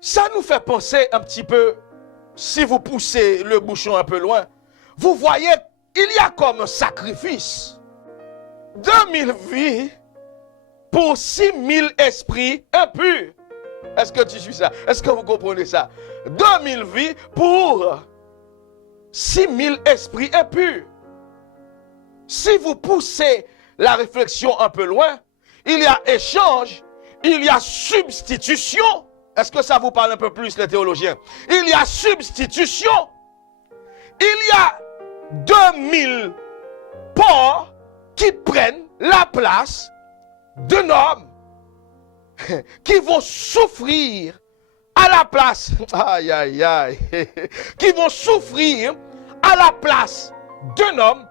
Ça nous fait penser un petit peu, si vous poussez le bouchon un peu loin, vous voyez, il y a comme un sacrifice. 2000 vies pour 6000 esprits impurs. Est-ce que tu suis ça? Est-ce que vous comprenez ça? 2000 vies pour 6000 esprits impurs. Si vous poussez la réflexion un peu loin, il y a échange, il y a substitution. Est-ce que ça vous parle un peu plus, les théologiens? Il y a substitution. Il y a 2000 porcs qui prennent la place d'un homme qui vont souffrir à la place, aïe aïe aïe, qui vont souffrir à la place d'un homme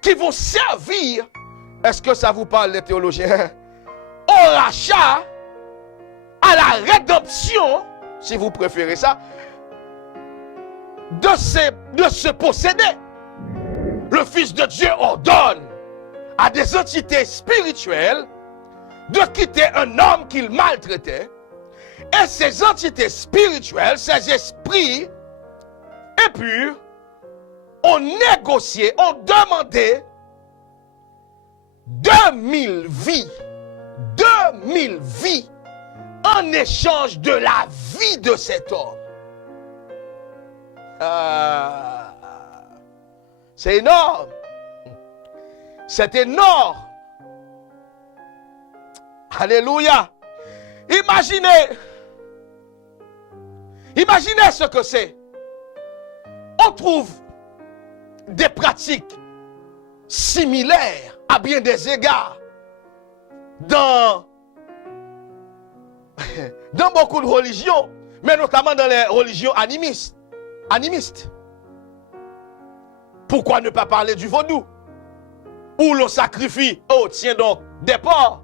qui vont servir. Est-ce que ça vous parle, les théologiens? Au rachat, à la rédemption, si vous préférez ça, de se posséder. Le Fils de Dieu ordonne à des entités spirituelles de quitter un homme qu'il maltraitait. Et ces entités spirituelles, ces esprits impurs, ont négocié, ont demandé 2000 vies. 2000 vies en échange de la vie de cet homme. C'est énorme. C'est énorme. Alléluia. Imaginez ce que c'est. On trouve des pratiques similaires à bien des égards dans beaucoup de religions, mais notamment dans les religions animistes. Pourquoi ne pas parler du vaudou? Où l'on sacrifie, tiens donc, des porcs.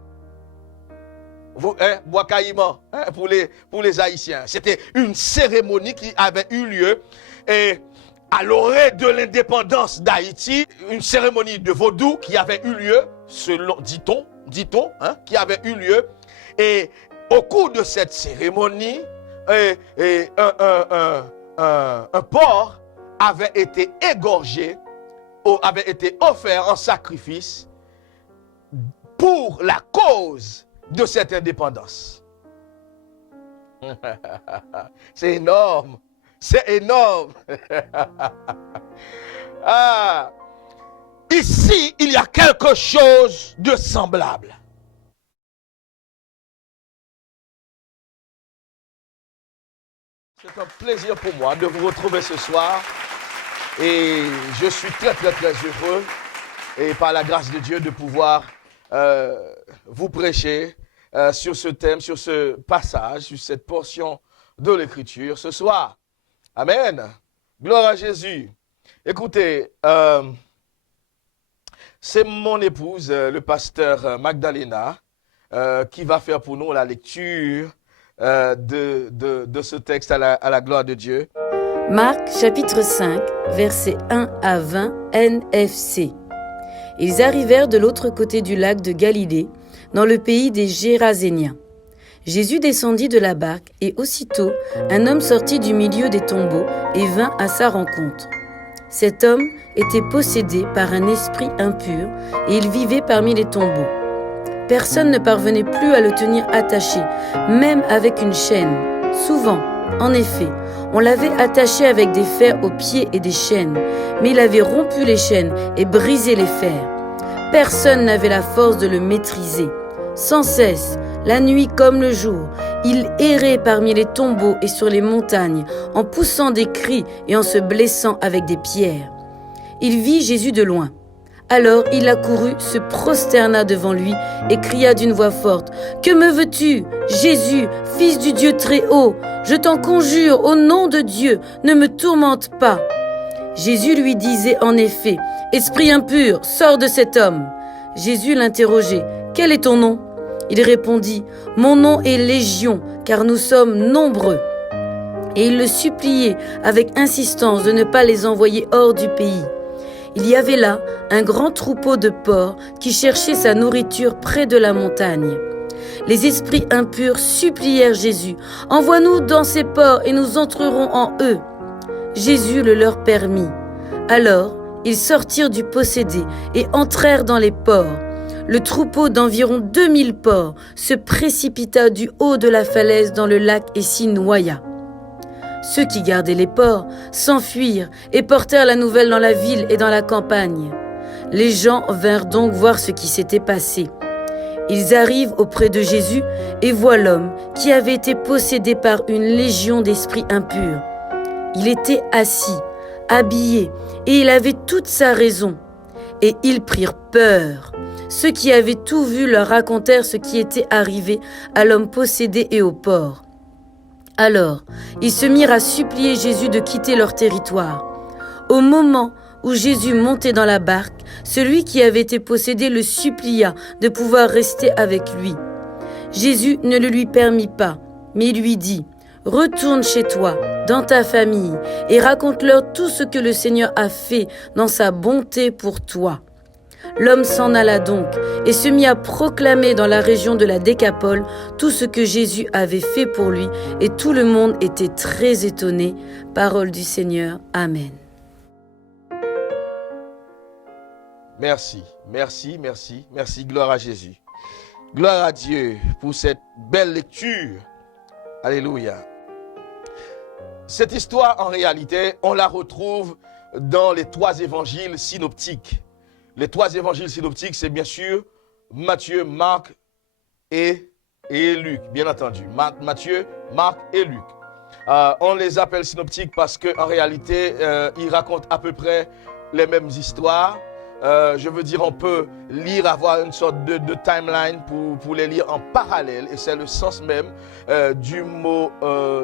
Bois caïman, pour les Haïtiens. C'était une cérémonie qui avait eu lieu à l'orée de l'indépendance d'Haïti, une cérémonie de vaudou qui avait eu lieu, selon, dit-on, qui avait eu lieu. Et au cours de cette cérémonie, un porc avait été égorgé, avait été offert en sacrifice pour la cause de cette indépendance. C'est énorme. C'est énorme. Ici, il y a quelque chose de semblable. C'est un plaisir pour moi de vous retrouver ce soir. Et je suis très, très, très heureux, et par la grâce de Dieu, de pouvoir vous prêcher sur ce thème, sur ce passage, sur cette portion de l'Écriture ce soir. Amen. Gloire à Jésus. Écoutez, c'est mon épouse, le pasteur Magdalena, qui va faire pour nous la lecture de ce texte à la gloire de Dieu. Marc chapitre 5, versets 1 à 20, NFC. Ils arrivèrent de l'autre côté du lac de Galilée, dans le pays des Géraséniens. Jésus descendit de la barque, et aussitôt, un homme sortit du milieu des tombeaux et vint à sa rencontre. Cet homme était possédé par un esprit impur, et il vivait parmi les tombeaux. Personne ne parvenait plus à le tenir attaché, même avec une chaîne. Souvent, en effet, on l'avait attaché avec des fers aux pieds et des chaînes, mais il avait rompu les chaînes et brisé les fers. Personne n'avait la force de le maîtriser. Sans cesse, la nuit comme le jour, il errait parmi les tombeaux et sur les montagnes, en poussant des cris et en se blessant avec des pierres. Il vit Jésus de loin. Alors il accourut, se prosterna devant lui et cria d'une voix forte : « Que me veux-tu, Jésus, fils du Dieu très haut ? Je t'en conjure, au nom de Dieu, ne me tourmente pas. » Jésus lui disait en effet : « Esprit impur, sors de cet homme. » Jésus l'interrogeait : « Quel est ton nom ? » Il répondit : « Mon nom est Légion, car nous sommes nombreux. » Et il le suppliait avec insistance de ne pas les envoyer hors du pays. Il y avait là un grand troupeau de porcs qui cherchait sa nourriture près de la montagne. les esprits impurs supplièrent Jésus, « Envoie-nous dans ces ports et nous entrerons en eux. » Jésus le leur permit. Alors, ils sortirent du possédé et entrèrent dans les ports. Le troupeau d'environ 2000 porcs se précipita du haut de la falaise dans le lac et s'y noya. Ceux qui gardaient les porcs s'enfuirent et portèrent la nouvelle dans la ville et dans la campagne. Les gens vinrent donc voir ce qui s'était passé. Ils arrivent auprès de Jésus et voient l'homme qui avait été possédé par une légion d'esprits impurs. Il était assis, habillé, et il avait toute sa raison. Et ils prirent peur. Ceux qui avaient tout vu leur racontèrent ce qui était arrivé à l'homme possédé et au porc. Alors, ils se mirent à supplier Jésus de quitter leur territoire. Au moment où Jésus montait dans la barque, celui qui avait été possédé le supplia de pouvoir rester avec lui. Jésus ne le lui permit pas, mais il lui dit « Retourne chez toi, dans ta famille, et raconte-leur tout ce que le Seigneur a fait dans sa bonté pour toi. » L'homme s'en alla donc et se mit à proclamer dans la région de la Décapole tout ce que Jésus avait fait pour lui, et tout le monde était très étonné. Parole du Seigneur. Amen. Merci, gloire à Jésus. Gloire à Dieu pour cette belle lecture. Alléluia. Cette histoire, en réalité, on la retrouve dans les 3 évangiles synoptiques. Les 3 évangiles synoptiques, c'est bien sûr Matthieu, Marc et Luc, bien entendu. Matthieu, Marc et Luc. On les appelle synoptiques parce qu'en réalité, ils racontent à peu près les mêmes histoires. Je veux dire, on peut lire, avoir une sorte de timeline pour les lire en parallèle. Et c'est le sens même du mot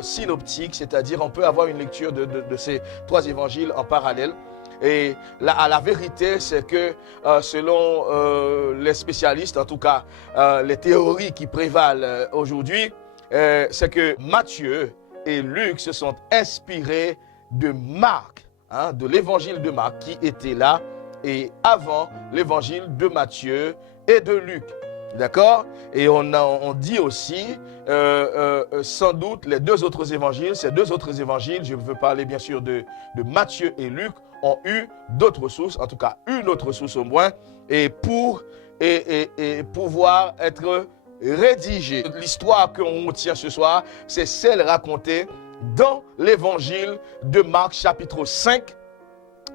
synoptique, c'est-à-dire on peut avoir une lecture de ces 3 évangiles en parallèle. Et la vérité, c'est que selon les spécialistes, en tout cas les théories qui prévalent aujourd'hui, c'est que Matthieu et Luc se sont inspirés de Marc, de l'évangile de Marc qui était là et avant l'évangile de Matthieu et de Luc. D'accord? Et on dit aussi, sans doute, les 2 autres évangiles, ces 2 autres évangiles, je veux parler bien sûr de Matthieu et Luc, ont eu d'autres sources, en tout cas une autre source au moins, et pour pouvoir être rédigée. L'histoire qu'on tient ce soir, c'est celle racontée dans l'évangile de Marc, chapitre 5,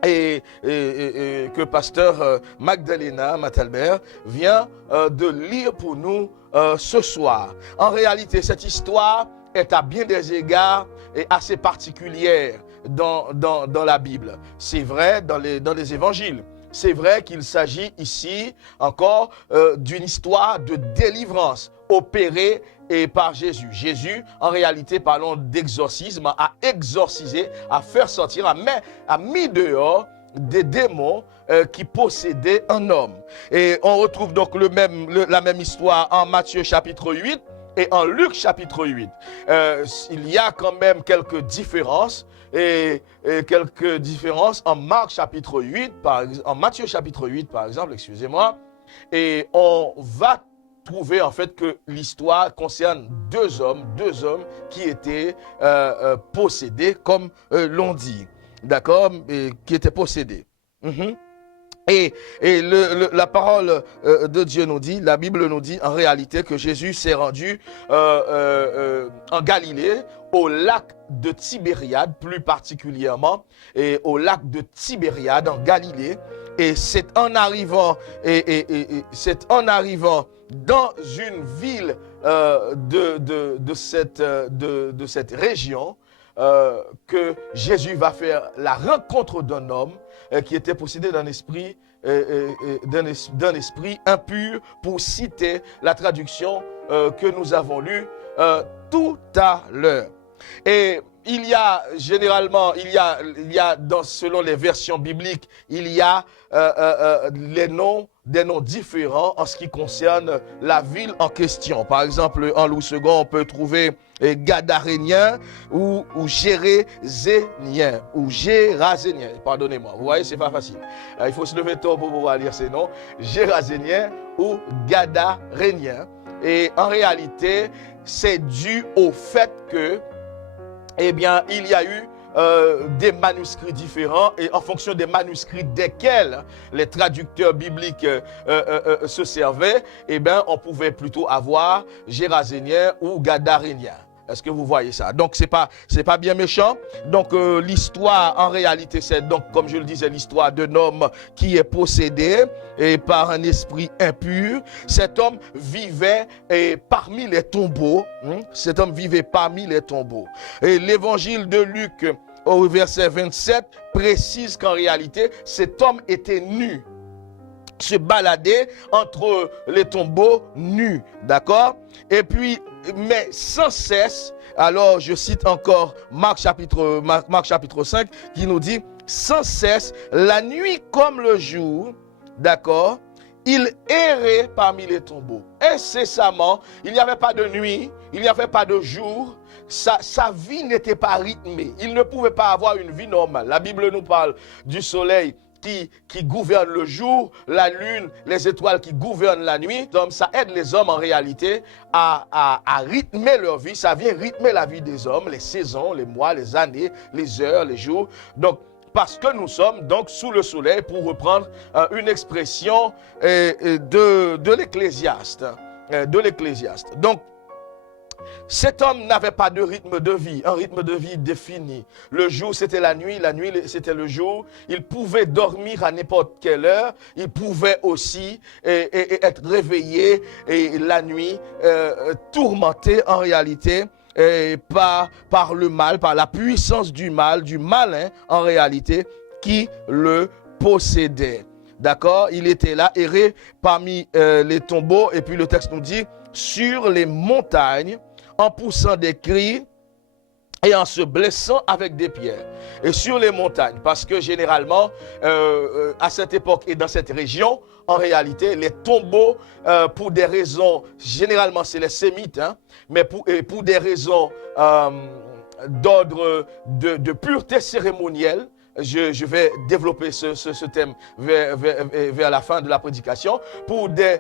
et que pasteur Magdalena Matalbert vient de lire pour nous ce soir. En réalité, cette histoire est à bien des égards et assez particulière dans la Bible. C'est vrai dans les évangiles. C'est vrai qu'il s'agit ici encore d'une histoire de délivrance opérée par Jésus. Jésus, en réalité, parlons d'exorcisme, a exorcisé, a fait sortir, a mis dehors des démons qui possédaient un homme. Et on retrouve donc la même histoire en Matthieu chapitre 8 et en Luc chapitre 8. Il y a quand même quelques différences. Et quelques différences en Marc chapitre 8, en Matthieu chapitre 8 par exemple, excusez-moi, et on va trouver en fait que l'histoire concerne deux hommes qui étaient possédés, comme l'on dit, d'accord, qui étaient possédés. Et la parole de Dieu nous dit, la Bible nous dit en réalité que Jésus s'est rendu en Galilée, au lac de Tibériade plus particulièrement, et au lac de Tibériade en Galilée. Et c'est en arrivant dans une ville de cette région que Jésus va faire la rencontre d'un homme qui était possédé d'un esprit impur, pour citer la traduction que nous avons lue tout à l'heure. Et il y a généralement, selon les versions bibliques, il y a des noms différents en ce qui concerne la ville en question. Par exemple, en Louis II, on peut trouver Gadarénien ou Gérézénien ou Gérazénien. Pardonnez-moi, vous voyez, c'est pas facile. Il faut se lever tôt pour pouvoir lire ces noms. Gérazénien ou Gadarénien. Et en réalité, c'est dû au fait que, eh bien, il y a eu des manuscrits différents et en fonction des manuscrits desquels les traducteurs bibliques se servaient, eh bien, on pouvait plutôt avoir Gérasénien ou Gadarénien. Est-ce que vous voyez ça? Donc, c'est pas bien méchant. Donc, l'histoire, en réalité, c'est donc, comme je le disais, l'histoire d'un homme qui est possédé et par un esprit impur. Cet homme vivait parmi les tombeaux. Cet homme vivait parmi les tombeaux. Et l'évangile de Luc, au verset 27, précise qu'en réalité, cet homme était nu, se baladait entre les tombeaux nus, d'accord? Et puis, mais sans cesse, alors je cite encore Marc chapitre 5, qui nous dit, sans cesse, la nuit comme le jour, d'accord, il errait parmi les tombeaux. Incessamment, il n'y avait pas de nuit, il n'y avait pas de jour, sa vie n'était pas rythmée, il ne pouvait pas avoir une vie normale. La Bible nous parle du soleil qui gouverne le jour, la lune, les étoiles qui gouvernent la nuit. Donc ça aide les hommes en réalité à rythmer leur vie. Ça vient rythmer la vie des hommes, les saisons, les mois, les années, les heures, les jours. Donc parce que nous sommes donc sous le soleil, pour reprendre une expression de l'Ecclésiaste. Donc cet homme n'avait pas de rythme de vie, un rythme de vie défini. Le jour, c'était la nuit c'était le jour. Il pouvait dormir à n'importe quelle heure. Il pouvait aussi être réveillé la nuit, tourmenté en réalité par le mal, par la puissance du malin en réalité, qui le possédait. D'accord? Il était là, erré parmi les tombeaux, et puis le texte nous dit, sur les montagnes, en poussant des cris et en se blessant avec des pierres. Et sur les montagnes, parce que généralement, à cette époque et dans cette région, en réalité, les tombeaux, pour des raisons, généralement c'est les Sémites, mais pour des raisons d'ordre de pureté cérémonielle, je vais développer ce thème vers la fin de la prédication. Pour des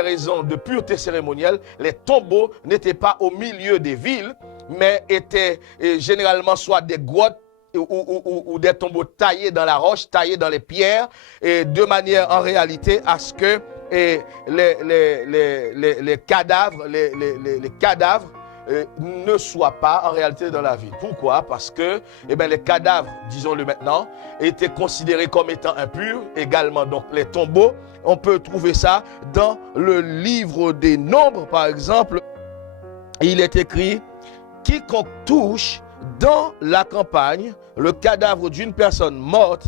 raisons de pureté cérémonielle, les tombeaux n'étaient pas au milieu des villes, mais étaient généralement soit des grottes ou des tombeaux taillés dans la roche, taillés dans les pierres, et de manière en réalité à ce que les cadavres ne soient pas en réalité dans la ville. Pourquoi? Parce que les cadavres, disons-le maintenant, étaient considérés comme étant impurs, également donc les tombeaux. On peut trouver ça dans le livre des Nombres, par exemple. Il est écrit, quiconque touche dans la campagne le cadavre d'une personne morte,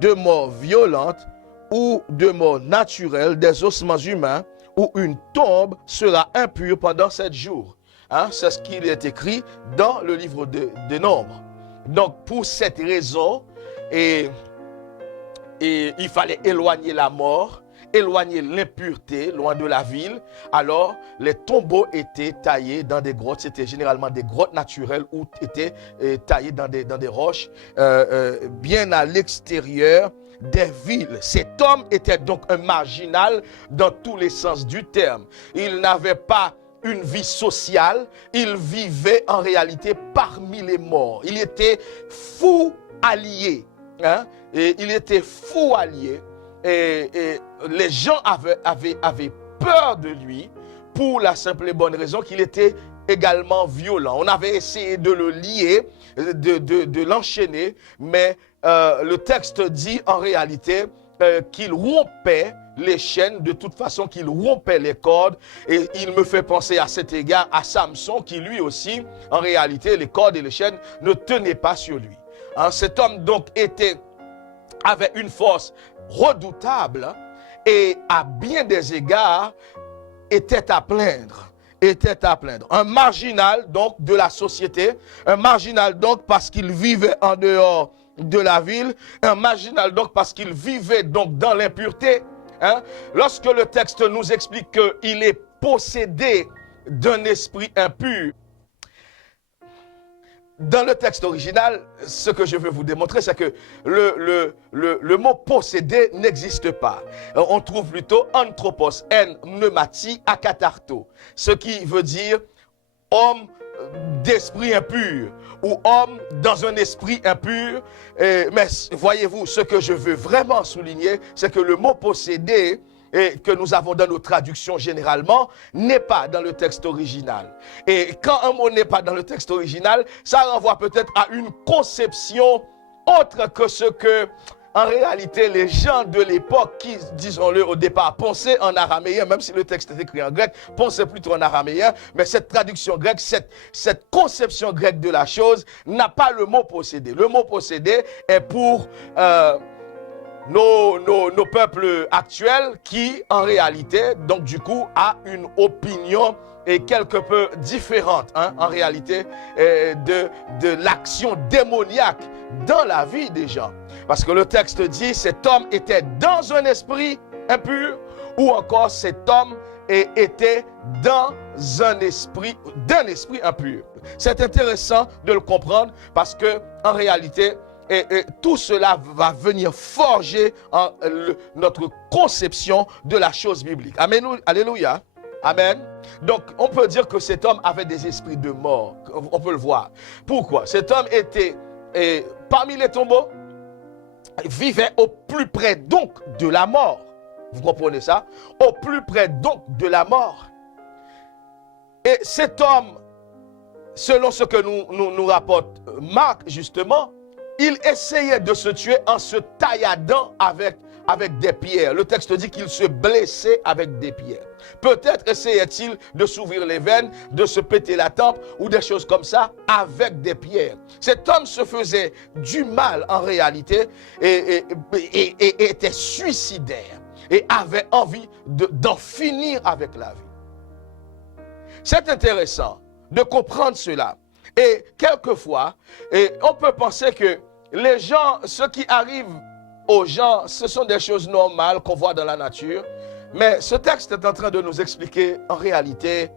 de mort violente ou de mort naturelle, des ossements humains ou une tombe, sera impur pendant 7 jours. C'est ce qu'il est écrit dans le livre des Nombres. Donc, pour cette raison, il fallait éloigner la mort, éloigner l'impureté, loin de la ville. Alors, les tombeaux étaient taillés dans des grottes. C'était généralement des grottes naturelles ou étaient taillés dans des roches bien à l'extérieur des villes. Cet homme était donc un marginal dans tous les sens du terme. Il n'avait pas une vie sociale, il vivait en réalité parmi les morts. Il était fou allié. Et il était fou allié. Et les gens avaient peur de lui pour la simple et bonne raison qu'il était également violent. On avait essayé de le lier, de l'enchaîner, mais le texte dit en réalité qu'il rompait les chaînes, de toute façon qu'il rompait les cordes. Et il me fait penser à cet égard à Samson, qui lui aussi, en réalité, les cordes et les chaînes ne tenaient pas sur lui. Cet homme donc avait une force redoutable et à bien des égards était à plaindre. Un marginal donc de la société, un marginal donc parce qu'il vivait en dehors de la ville, un marginal donc parce qu'il vivait donc dans l'impureté. Lorsque le texte nous explique qu'il est possédé d'un esprit impur, dans le texte original, ce que je veux vous démontrer, c'est que le mot posséder n'existe pas. On trouve plutôt anthropos, en pneumati, akatharto, ce qui veut dire homme d'esprit impur ou homme dans un esprit impur. Mais voyez-vous, ce que je veux vraiment souligner, c'est que le mot posséder que nous avons dans nos traductions généralement n'est pas dans le texte original. Et quand un mot n'est pas dans le texte original, ça renvoie peut-être à une conception autre que ce que en réalité, les gens de l'époque qui, disons-le au départ, pensaient en araméen, même si le texte est écrit en grec, pensaient plutôt en araméen, mais cette traduction grecque, cette conception grecque de la chose n'a pas le mot posséder. Le mot posséder est pour nos peuples actuels qui, en réalité, donc du coup, a une opinion et quelque peu différente, en réalité, de l'action démoniaque dans la vie des gens. Parce que le texte dit, cet homme était dans un esprit impur, ou encore cet homme était dans d'un esprit impur. C'est intéressant de le comprendre parce que, en réalité, tout cela va venir forger notre conception de la chose biblique. Amen. Alléluia. Amen. Donc, on peut dire que cet homme avait des esprits de mort. On peut le voir. Pourquoi? Cet homme était parmi les tombeaux, vivait au plus près donc de la mort. Vous comprenez ça? Au plus près donc de la mort. Et cet homme, selon ce que nous rapporte Marc, justement, il essayait de se tuer en se tailladant avec des pierres. Le texte dit qu'il se blessait avec des pierres. Peut-être essayait-il de s'ouvrir les veines, de se péter la tempe ou des choses comme ça avec des pierres. Cet homme se faisait du mal en réalité et était suicidaire et avait envie d'en finir avec la vie. C'est intéressant de comprendre cela. Et quelquefois, on peut penser que les gens, ce qui arrive aux gens, ce sont des choses normales qu'on voit dans la nature. Mais ce texte est en train de nous expliquer, en réalité,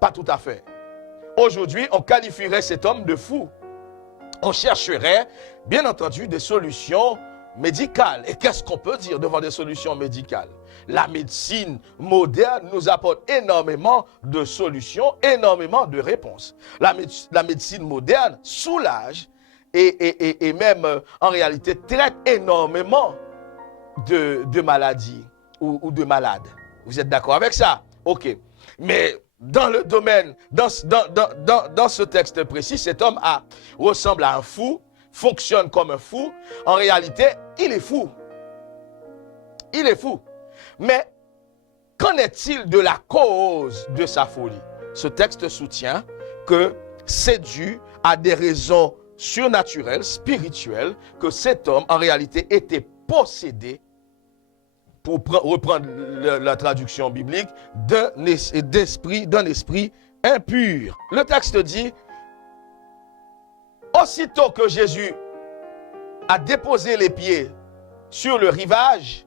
pas tout à fait. Aujourd'hui, on qualifierait cet homme de fou. On chercherait, bien entendu, des solutions médicales. Et qu'est-ce qu'on peut dire devant des solutions médicales? La médecine moderne nous apporte énormément de solutions, énormément de réponses. La médecine moderne soulage et même, en réalité, traite énormément de maladies ou de malades. Vous êtes d'accord avec ça? Ok. Mais dans le domaine, dans ce texte précis, cet homme ressemble à un fou, fonctionne comme un fou. En réalité, il est fou. Il est fou. Mais qu'en est-il de la cause de sa folie? Ce texte soutient que c'est dû à des raisons surnaturelles, spirituelles, que cet homme, en réalité, était possédé, pour reprendre la traduction biblique, d'un esprit impur. Le texte dit, aussitôt que Jésus a déposé les pieds sur le rivage,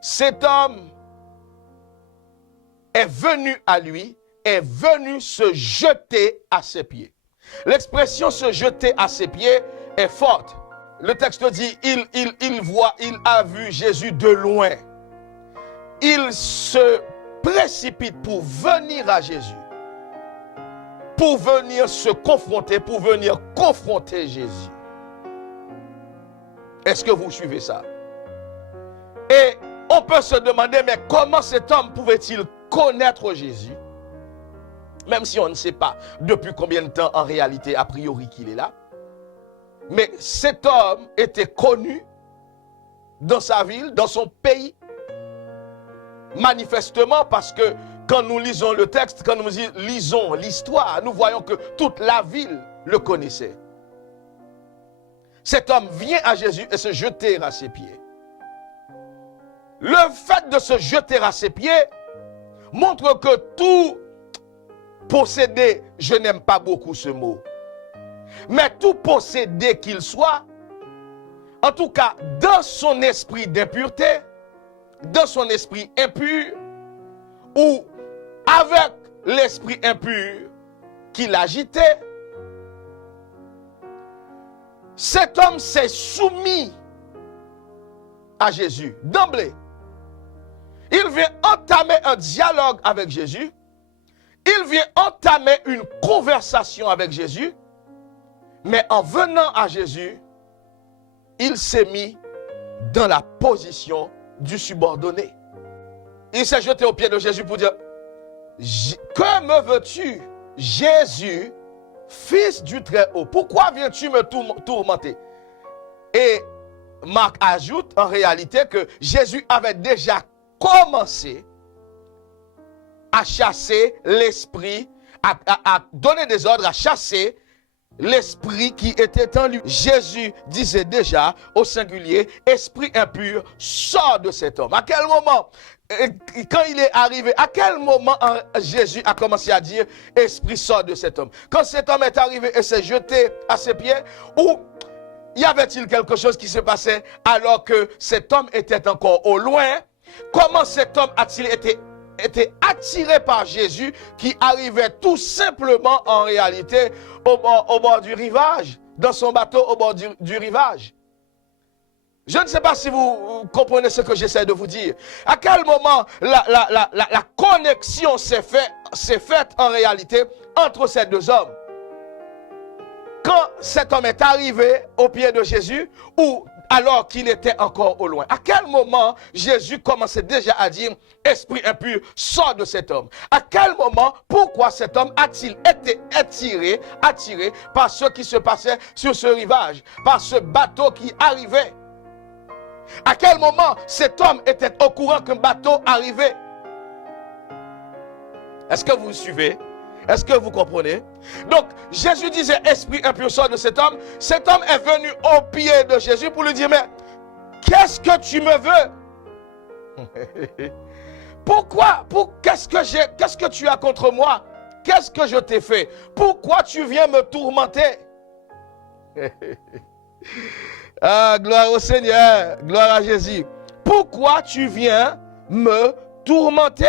cet homme est venu à lui, est venu se jeter à ses pieds. L'expression se jeter à ses pieds est forte. Le texte dit, il a vu Jésus de loin. Il se précipite pour venir à Jésus. Pour venir se confronter, pour venir confronter Jésus. Est-ce que vous suivez ça? Et on peut se demander, mais comment cet homme pouvait-il connaître Jésus? Même si on ne sait pas depuis combien de temps en réalité, a priori, qu'il est là. Mais cet homme était connu dans sa ville, dans son pays, manifestement parce que quand nous lisons le texte, quand nous lisons l'histoire, nous voyons que toute la ville le connaissait. Cet homme vient à Jésus et se jeter à ses pieds. Le fait de se jeter à ses pieds montre que tout possédé, je n'aime pas beaucoup ce mot, mais tout possédé qu'il soit, en tout cas dans son esprit d'impureté, dans son esprit impur, ou avec l'esprit impur qui l'agitait, cet homme s'est soumis à Jésus d'emblée. Il vient entamer un dialogue avec Jésus. Il vient entamer une conversation avec Jésus. Mais en venant à Jésus, il s'est mis dans la position du subordonné. Il s'est jeté aux pieds de Jésus pour dire, que me veux-tu, Jésus, fils du Très-Haut? Pourquoi viens-tu me tourmenter? Et Marc ajoute en réalité que Jésus avait déjà commencé à chasser l'esprit, à donner des ordres, à chasser l'esprit qui était en lui. Jésus disait déjà au singulier, esprit impur, sors de cet homme. À quel moment, quand il est arrivé, à quel moment Jésus a commencé à dire, esprit sort de cet homme? Quand cet homme est arrivé et s'est jeté à ses pieds, ou y avait-il quelque chose qui se passait alors que cet homme était encore au loin? Comment cet homme a-t-il été attiré par Jésus qui arrivait tout simplement en réalité au bord du rivage, dans son bateau au bord du rivage? Je ne sais pas si vous comprenez ce que j'essaie de vous dire. À quel moment la connexion s'est faite en réalité entre ces deux hommes? Quand cet homme est arrivé au pied de Jésus ou alors qu'il était encore au loin? À quel moment Jésus commençait déjà à dire, esprit impur, sors de cet homme? À quel moment, pourquoi cet homme a-t-il été attiré par ce qui se passait sur ce rivage, par ce bateau qui arrivait? À quel moment cet homme était au courant qu'un bateau arrivait? Est-ce que vous suivez? Est-ce que vous comprenez? Donc, Jésus disait, esprit impur, sors de cet homme. Cet homme est venu au pied de Jésus pour lui dire, mais qu'est-ce que tu me veux? Pourquoi? Qu'est-ce que tu as contre moi? Qu'est-ce que je t'ai fait? Pourquoi tu viens me tourmenter? Ah, gloire au Seigneur, gloire à Jésus. Pourquoi tu viens me tourmenter?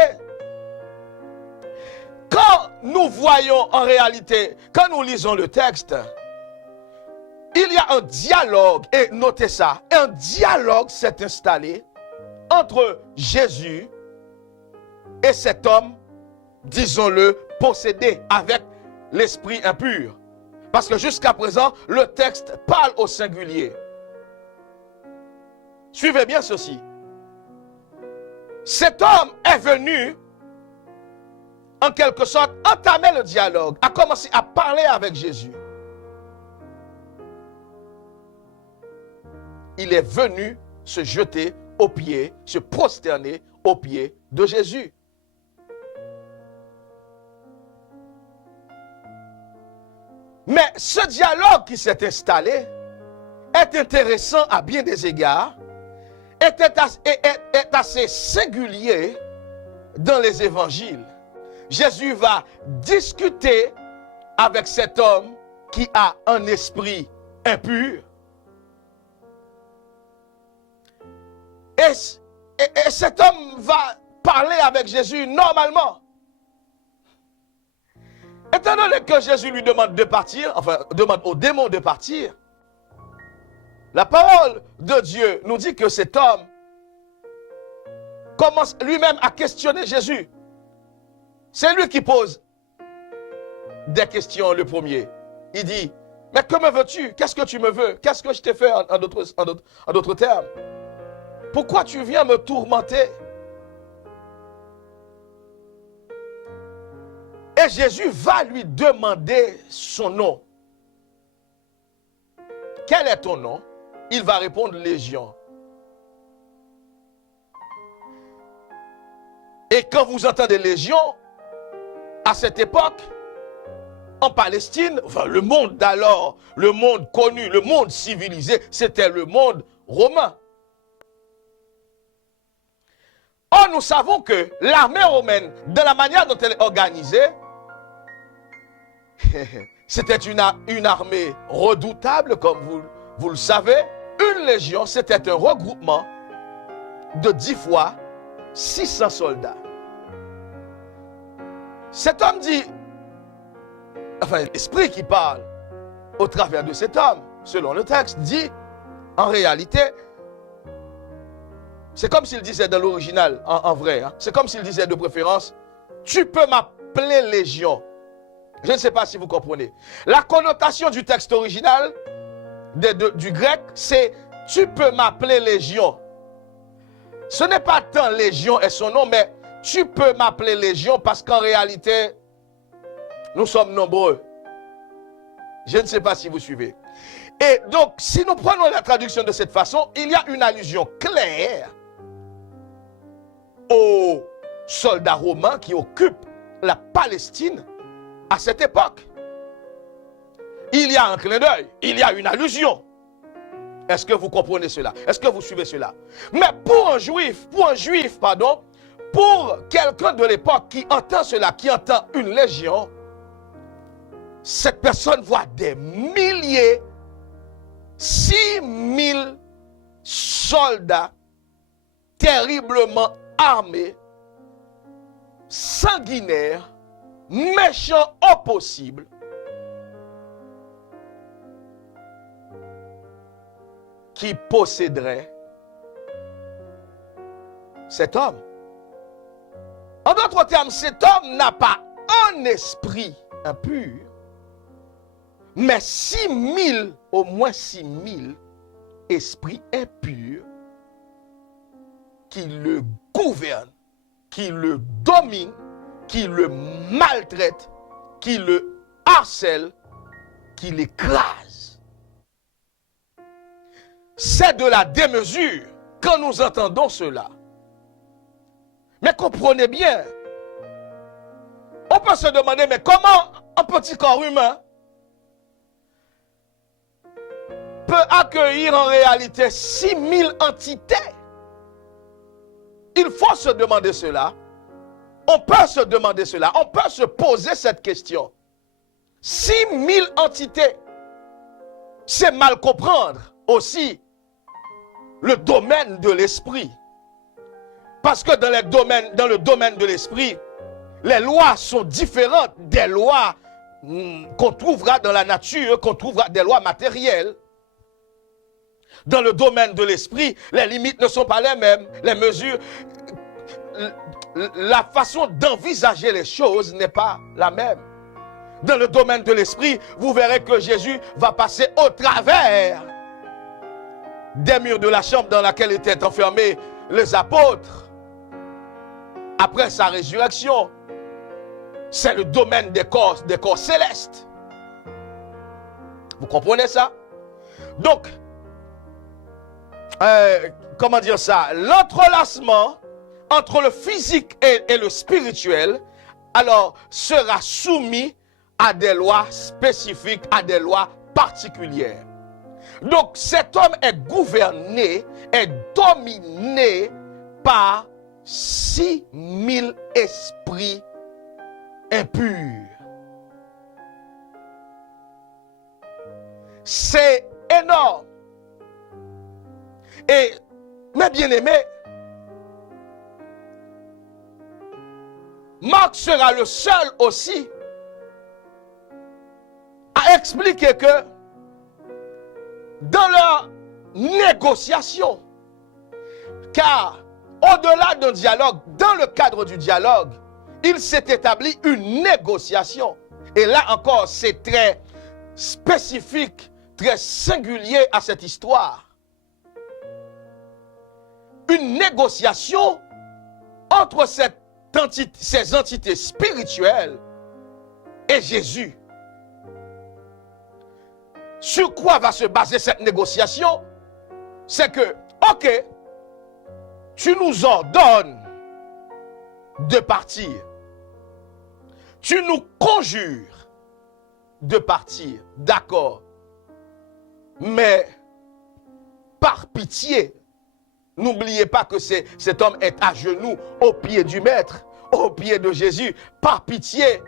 Quand nous voyons en réalité, quand nous lisons le texte, il y a un dialogue, et notez ça, un dialogue s'est installé entre Jésus et cet homme, disons-le, possédé avec l'esprit impur. Parce que jusqu'à présent, le texte parle au singulier. Suivez bien ceci. Cet homme est venu en quelque sorte, entamer le dialogue, a commencé à parler avec Jésus. Il est venu se jeter aux pieds, se prosterner aux pieds de Jésus. Mais ce dialogue qui s'est installé est intéressant à bien des égards, est assez singulier dans les évangiles. Jésus va discuter avec cet homme qui a un esprit impur. Et cet homme va parler avec Jésus normalement. Étant donné que Jésus lui demande de partir, enfin demande au démon de partir, la parole de Dieu nous dit que cet homme commence lui-même à questionner Jésus. C'est lui qui pose des questions, le premier. Il dit, mais que me veux-tu? Qu'est-ce que tu me veux? Qu'est-ce que je t'ai fait en d'autres termes? Pourquoi tu viens me tourmenter? Et Jésus va lui demander son nom. Quel est ton nom? Il va répondre Légion. Et quand vous entendez Légion, à cette époque, en Palestine, enfin le monde d'alors, le monde connu, le monde civilisé, c'était le monde romain. Or, nous savons que l'armée romaine, de la manière dont elle est organisée, c'était une armée redoutable, comme vous le savez. Une légion, c'était un regroupement de 10 fois 600 soldats. Cet homme dit, enfin l'esprit qui parle au travers de cet homme, selon le texte, dit, en réalité, c'est comme s'il disait dans l'original, en vrai, hein, c'est comme s'il disait de préférence, tu peux m'appeler Légion. Je ne sais pas si vous comprenez. La connotation du texte original, du grec, c'est tu peux m'appeler Légion. Ce n'est pas tant Légion est son nom, mais tu peux m'appeler Légion parce qu'en réalité, nous sommes nombreux. Je ne sais pas si vous suivez. Et donc, si nous prenons la traduction de cette façon, il y a une allusion claire aux soldats romains qui occupent la Palestine à cette époque. Il y a un clin d'œil, il y a une allusion. Est-ce que vous comprenez cela? Est-ce que vous suivez cela? Mais pour un juif, pour quelqu'un de l'époque qui entend cela, qui entend une légion, cette personne voit des milliers, 6000 soldats terriblement armés, sanguinaires, méchants au possible, qui posséderait cet homme. En d'autres termes, cet homme n'a pas un esprit impur, mais 6000, au moins 6000 esprits impurs qui le gouvernent, qui le dominent, qui le maltraitent, qui le harcèlent, qui l'écrasent. C'est de la démesure quand nous entendons cela. Mais comprenez bien, on peut se demander, mais comment un petit corps humain peut accueillir en réalité 6000 entités? Il faut se demander cela. On peut se demander cela. On peut se poser cette question. 6000 entités. C'est mal comprendre aussi le domaine de l'esprit. Parce que dans le domaine de l'esprit, les lois sont différentes des lois qu'on trouvera dans la nature, qu'on trouvera des lois matérielles. Dans le domaine de l'esprit, les limites ne sont pas les mêmes, les mesures, la façon d'envisager les choses n'est pas la même. Dans le domaine de l'esprit, vous verrez que Jésus va passer au travers des murs de la chambre dans laquelle étaient enfermés les apôtres. Après sa résurrection, c'est le domaine des corps célestes. Vous comprenez ça? Donc, comment dire ça? L'entrelacement entre le physique et le spirituel, alors, sera soumis à des lois spécifiques, à des lois particulières. Donc, cet homme est gouverné, est dominé par 6000 esprits impurs. C'est énorme. Et, mes bien-aimés, Marc sera le seul aussi à expliquer que dans leur négociation, car au-delà d'un dialogue, dans le cadre du dialogue, il s'est établi une négociation. Et là encore, c'est très spécifique, très singulier à cette histoire. Une négociation entre ces entités spirituelles et Jésus. Sur quoi va se baser cette négociation? C'est que, ok, tu nous ordonnes de partir. Tu nous conjures de partir. D'accord. Mais, par pitié, n'oubliez pas que cet homme est à genoux au pied du Maître, au pied de Jésus. Par pitié.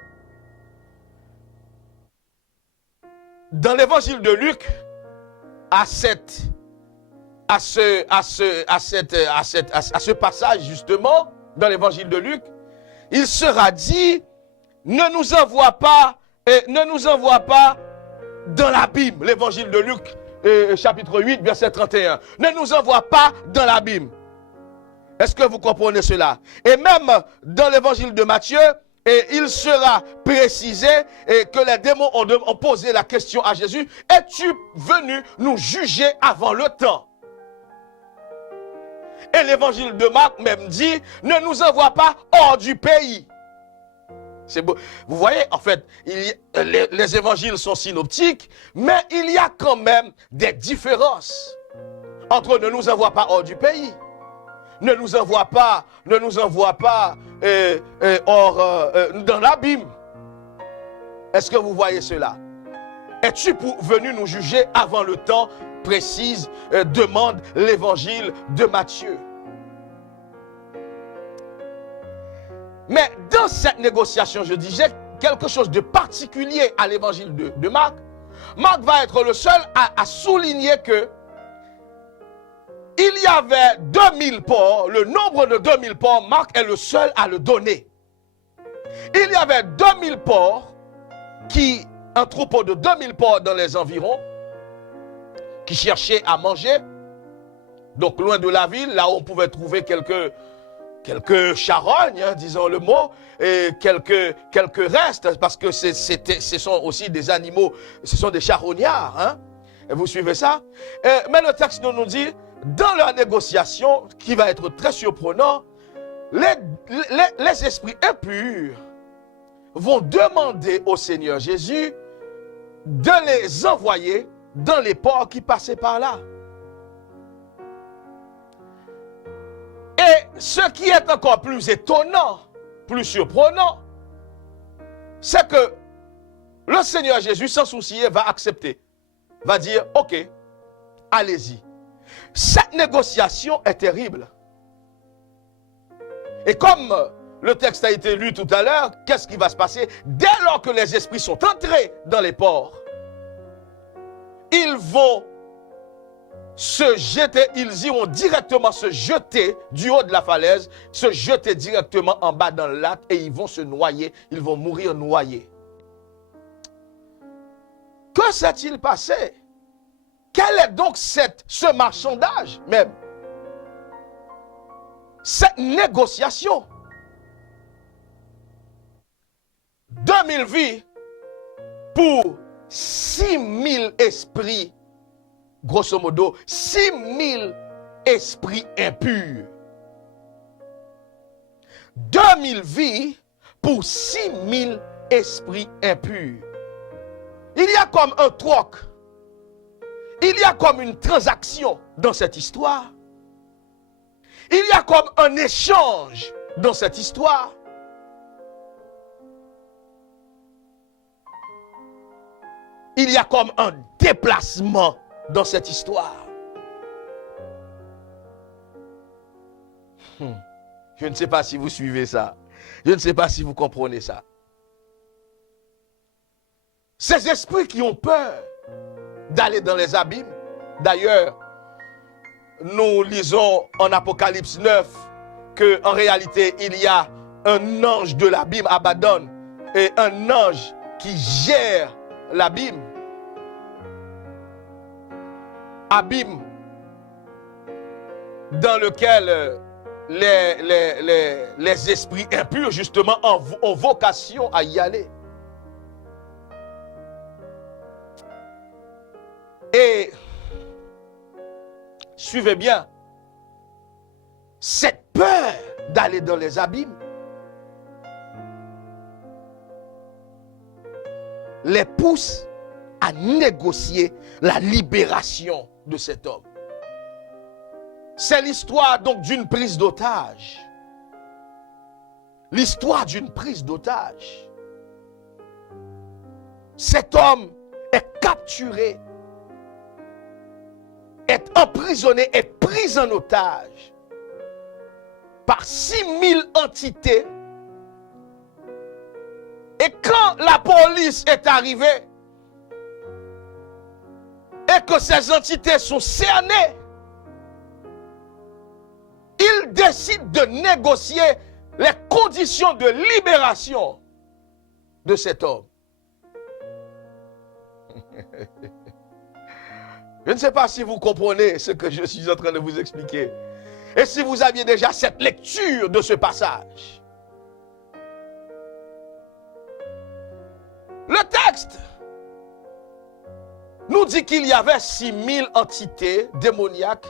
Dans l'évangile de Luc, à ce passage justement, dans l'évangile de Luc, il sera dit, ne nous envoie pas dans l'abîme. L'évangile de Luc, chapitre 8, verset 31. Ne nous envoie pas dans l'abîme. Est-ce que vous comprenez cela? Et même dans l'évangile de Matthieu, il sera précisé que les démons ont posé la question à Jésus, es-tu venu nous juger avant le temps? Et l'évangile de Marc même dit, ne nous envoie pas hors du pays. C'est beau. Vous voyez, en fait, les évangiles sont synoptiques, mais il y a quand même des différences entre ne nous envoie pas hors du pays, ne nous envoie pas dans l'abîme. Est-ce que vous voyez cela? Es-tu venu nous juger avant le temps? Précise, demande l'évangile de Matthieu. Mais dans cette négociation, je disais quelque chose de particulier à l'évangile de Marc. Marc va être le seul à souligner que il y avait 2000 porcs, le nombre de 2000 porcs, Marc est le seul à le donner. Il y avait 2000 porcs, un troupeau de 2000 porcs dans les environs, qui cherchaient à manger, donc loin de la ville, là où on pouvait trouver quelques charognes, hein, disons le mot, et quelques restes, parce que ce sont aussi des animaux, ce sont des charognards. Hein, et vous suivez ça? Mais le texte nous dit, dans leur négociation, qui va être très surprenant, les esprits impurs vont demander au Seigneur Jésus de les envoyer dans les ports qui passaient par là. Et ce qui est encore plus étonnant, plus surprenant, c'est que le Seigneur Jésus, sans soucier, va accepter. Va dire, ok, allez-y. Cette négociation est terrible. Et comme le texte a été lu tout à l'heure, qu'est-ce qui va se passer? Dès lors que les esprits sont entrés dans les ports, ils vont se jeter, ils iront directement se jeter du haut de la falaise, se jeter directement en bas dans le lac et ils vont se noyer, ils vont mourir noyés. Que s'est-il passé? Quel est donc ce marchandage même? Cette négociation? 2000 vies pour 6000 esprits, grosso modo, 6000 esprits impurs. 2000 vies pour 6000 esprits impurs. Il y a comme un troc, il y a comme une transaction dans cette histoire. Il y a comme un échange dans cette histoire. Il y a comme un déplacement dans cette histoire. Je ne sais pas si vous suivez ça. Je ne sais pas si vous comprenez ça. Ces esprits qui ont peur d'aller dans les abîmes. D'ailleurs, nous lisons en Apocalypse 9 qu'en réalité, il y a un ange de l'abîme, Abaddon, et un ange qui gère l'abîme. Abîme dans lequel les esprits impurs, justement, ont vocation à y aller. Et suivez bien, cette peur d'aller dans les abîmes les pousse à négocier la libération de cet homme. C'est l'histoire donc d'une prise d'otage. L'histoire d'une prise d'otage. Cet homme est capturé, est emprisonné, est pris en otage par 6000 entités. Et quand la police est arrivée et que ces entités sont cernées, ils décident de négocier les conditions de libération de cet homme. Je ne sais pas si vous comprenez ce que je suis en train de vous expliquer. Et si vous aviez déjà cette lecture de ce passage. Le texte nous dit qu'il y avait 6000 entités démoniaques,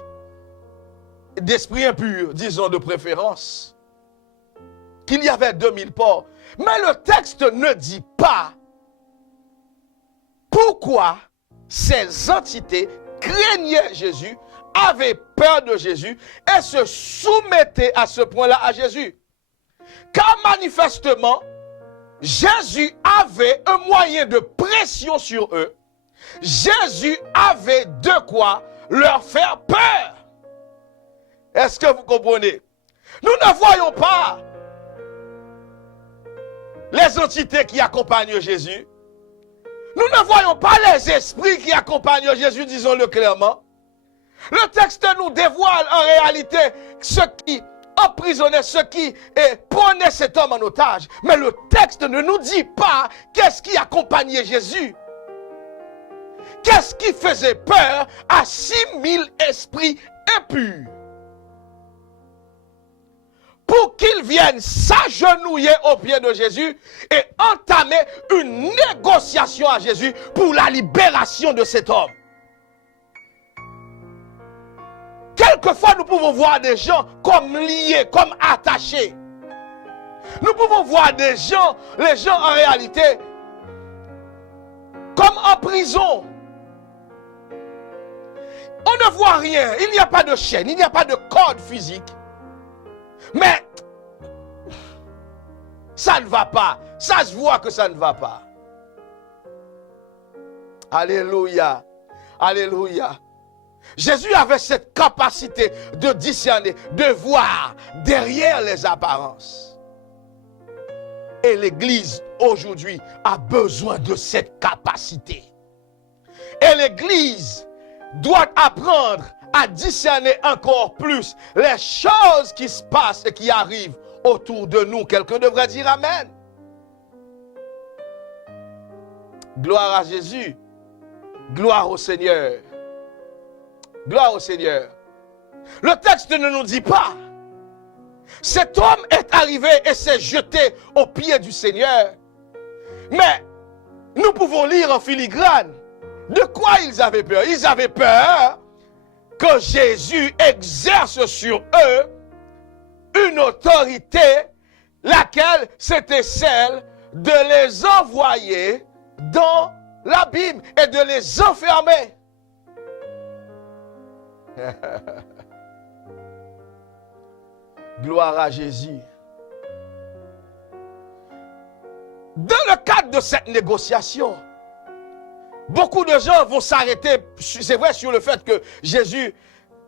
d'esprits impurs, disons de préférence. Qu'il y avait 2000 porcs. Mais le texte ne dit pas pourquoi ces entités craignaient Jésus, avaient peur de Jésus et se soumettaient à ce point-là à Jésus. Car manifestement, Jésus avait un moyen de pression sur eux. Jésus avait de quoi leur faire peur. Est-ce que vous comprenez? Nous ne voyons pas les entités qui accompagnent Jésus. Nous ne voyons pas les esprits qui accompagnent Jésus, disons-le clairement. Le texte nous dévoile en réalité ce qui emprisonnait, ce qui prenait cet homme en otage. Mais le texte ne nous dit pas qu'est-ce qui accompagnait Jésus. Qu'est-ce qui faisait peur à 6000 esprits impurs? Pour qu'ils viennent s'agenouiller aux pieds de Jésus et entamer une négociation à Jésus pour la libération de cet homme. Quelquefois, nous pouvons voir des gens comme liés, comme attachés. Nous pouvons voir des gens, les gens en réalité, comme en prison. On ne voit rien, il n'y a pas de chaîne, il n'y a pas de corde physique. Mais ça ne va pas. Ça se voit que ça ne va pas. Alléluia. Alléluia. Jésus avait cette capacité de discerner, de voir derrière les apparences. Et l'Église aujourd'hui a besoin de cette capacité. Et l'Église doit apprendre à discerner encore plus les choses qui se passent et qui arrivent autour de nous. Quelqu'un devrait dire Amen. Gloire à Jésus. Gloire au Seigneur. Gloire au Seigneur. Le texte ne nous dit pas. Cet homme est arrivé et s'est jeté aux pieds du Seigneur. Mais nous pouvons lire en filigrane de quoi ils avaient peur. Ils avaient peur que Jésus exerce sur eux une autorité, laquelle c'était celle de les envoyer dans l'abîme et de les enfermer. Gloire à Jésus. Dans le cadre de cette négociation, beaucoup de gens vont s'arrêter, c'est vrai, sur le fait que Jésus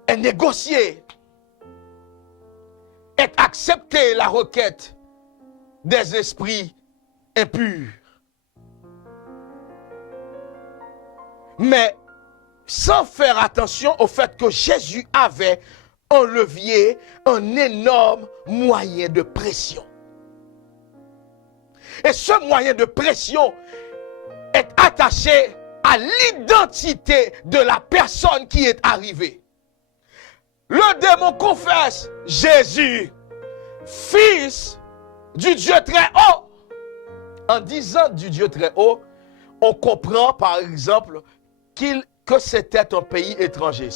ait négocié, ait accepté la requête des esprits impurs. Mais sans faire attention au fait que Jésus avait un levier, un énorme moyen de pression. Et ce moyen de pression est attaché à l'identité de la personne qui est arrivée. Le démon confesse Jésus, fils du Dieu très haut. En disant du Dieu très haut, on comprend par exemple que c'était un pays étranger.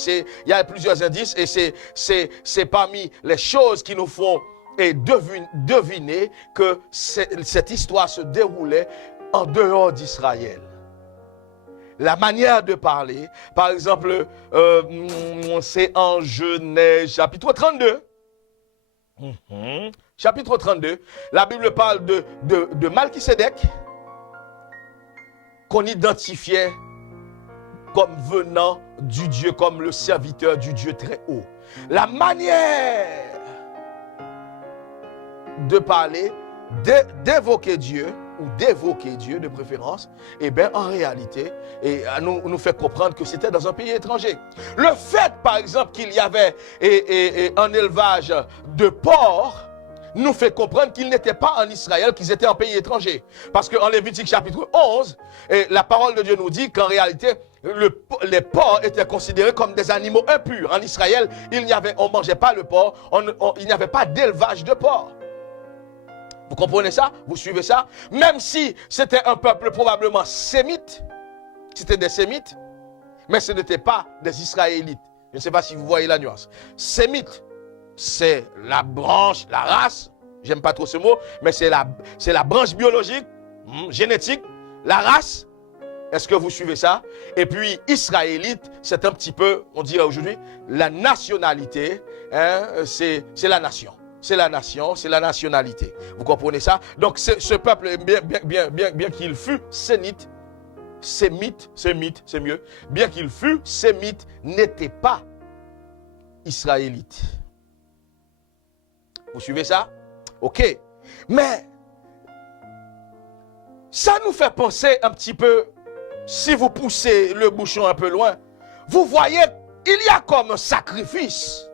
Il y a plusieurs indices et c'est parmi les choses qui nous font deviner que cette histoire se déroulait en dehors d'Israël. La manière de parler, par exemple, c'est en Genèse, chapitre 32. Chapitre 32, la Bible parle de Malchisédek, qu'on identifiait comme venant du Dieu, comme le serviteur du Dieu très haut. La manière de parler, d'évoquer Dieu, ou d'évoquer Dieu de préférence, eh bien en réalité, nous fait comprendre que c'était dans un pays étranger. Le fait, par exemple, qu'il y avait un élevage de porcs, nous fait comprendre qu'ils n'étaient pas en Israël, qu'ils étaient en pays étranger. Parce qu'en Lévitique chapitre 11, la parole de Dieu nous dit qu'en réalité, les porcs étaient considérés comme des animaux impurs. En Israël, on ne mangeait pas le porc, il n'y avait pas d'élevage de porc. Vous comprenez ça? Vous suivez ça? Même si c'était un peuple probablement sémite, c'était des sémites, mais ce n'était pas des Israélites. Je ne sais pas si vous voyez la nuance. Sémite, c'est la branche, la race, j'aime pas trop ce mot, mais c'est la branche biologique, génétique, la race. Est-ce que vous suivez ça? Et puis, israélite, c'est un petit peu, on dirait aujourd'hui, la nationalité, c'est la nation. C'est la nation, c'est la nationalité. Vous comprenez ça? Donc, ce peuple, bien qu'il fût sémite, c'est mieux. Bien qu'il fût sémite, n'était pas israélite. Vous suivez ça? Ok. Mais, ça nous fait penser un petit peu, si vous poussez le bouchon un peu loin, vous voyez, il y a comme un sacrifice.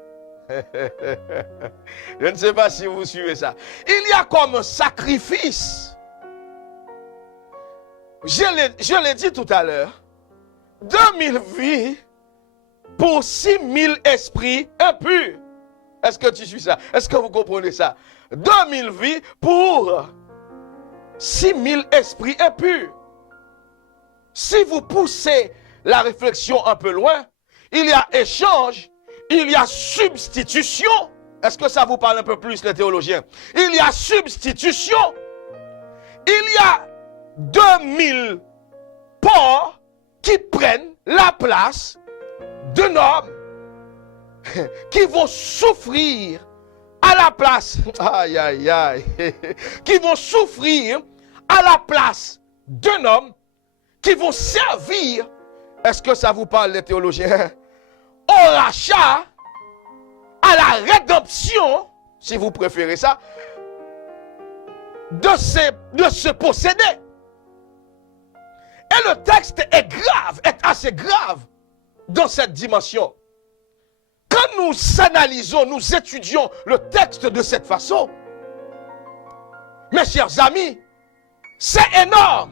Je ne sais pas si vous suivez ça. Il y a comme un sacrifice. Je l'ai dit tout à l'heure. 2000 vies pour 6000 esprits impurs. Est-ce que tu suis ça? Est-ce que vous comprenez ça? 2000 vies pour 6000 esprits impurs. Si vous poussez la réflexion un peu loin, il y a échange, il y a substitution. Est-ce que ça vous parle un peu plus, les théologiens? Il y a substitution. Il y a 2000 porcs qui prennent la place d'un homme qui vont souffrir à la place, aïe aïe aïe, qui vont souffrir à la place d'un homme qui vont servir, est-ce que ça vous parle les théologiens, au rachat, à la rédemption, si vous préférez ça, de se posséder. Et le texte est grave, est assez grave dans cette dimension. Quand nous analysons, nous étudions le texte de cette façon, mes chers amis, c'est énorme.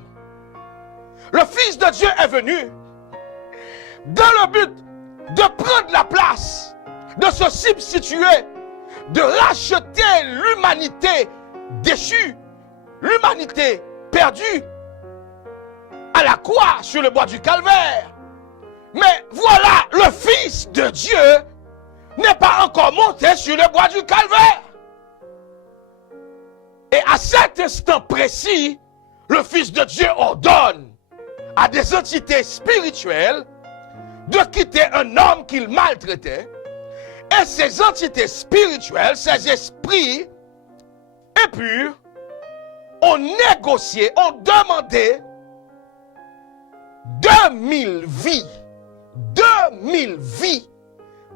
Le Fils de Dieu est venu dans le but de prendre la place, de se substituer, de racheter l'humanité déchue, l'humanité perdue à la croix sur le bois du calvaire. Mais voilà, le Fils de Dieu n'est pas encore monté sur le bois du calvaire. Et à cet instant précis, le Fils de Dieu ordonne à des entités spirituelles de quitter un homme qu'il maltraitait. Et ces entités spirituelles, ces esprits impurs, ont négocié, ont demandé 2000 vies. 2000 vies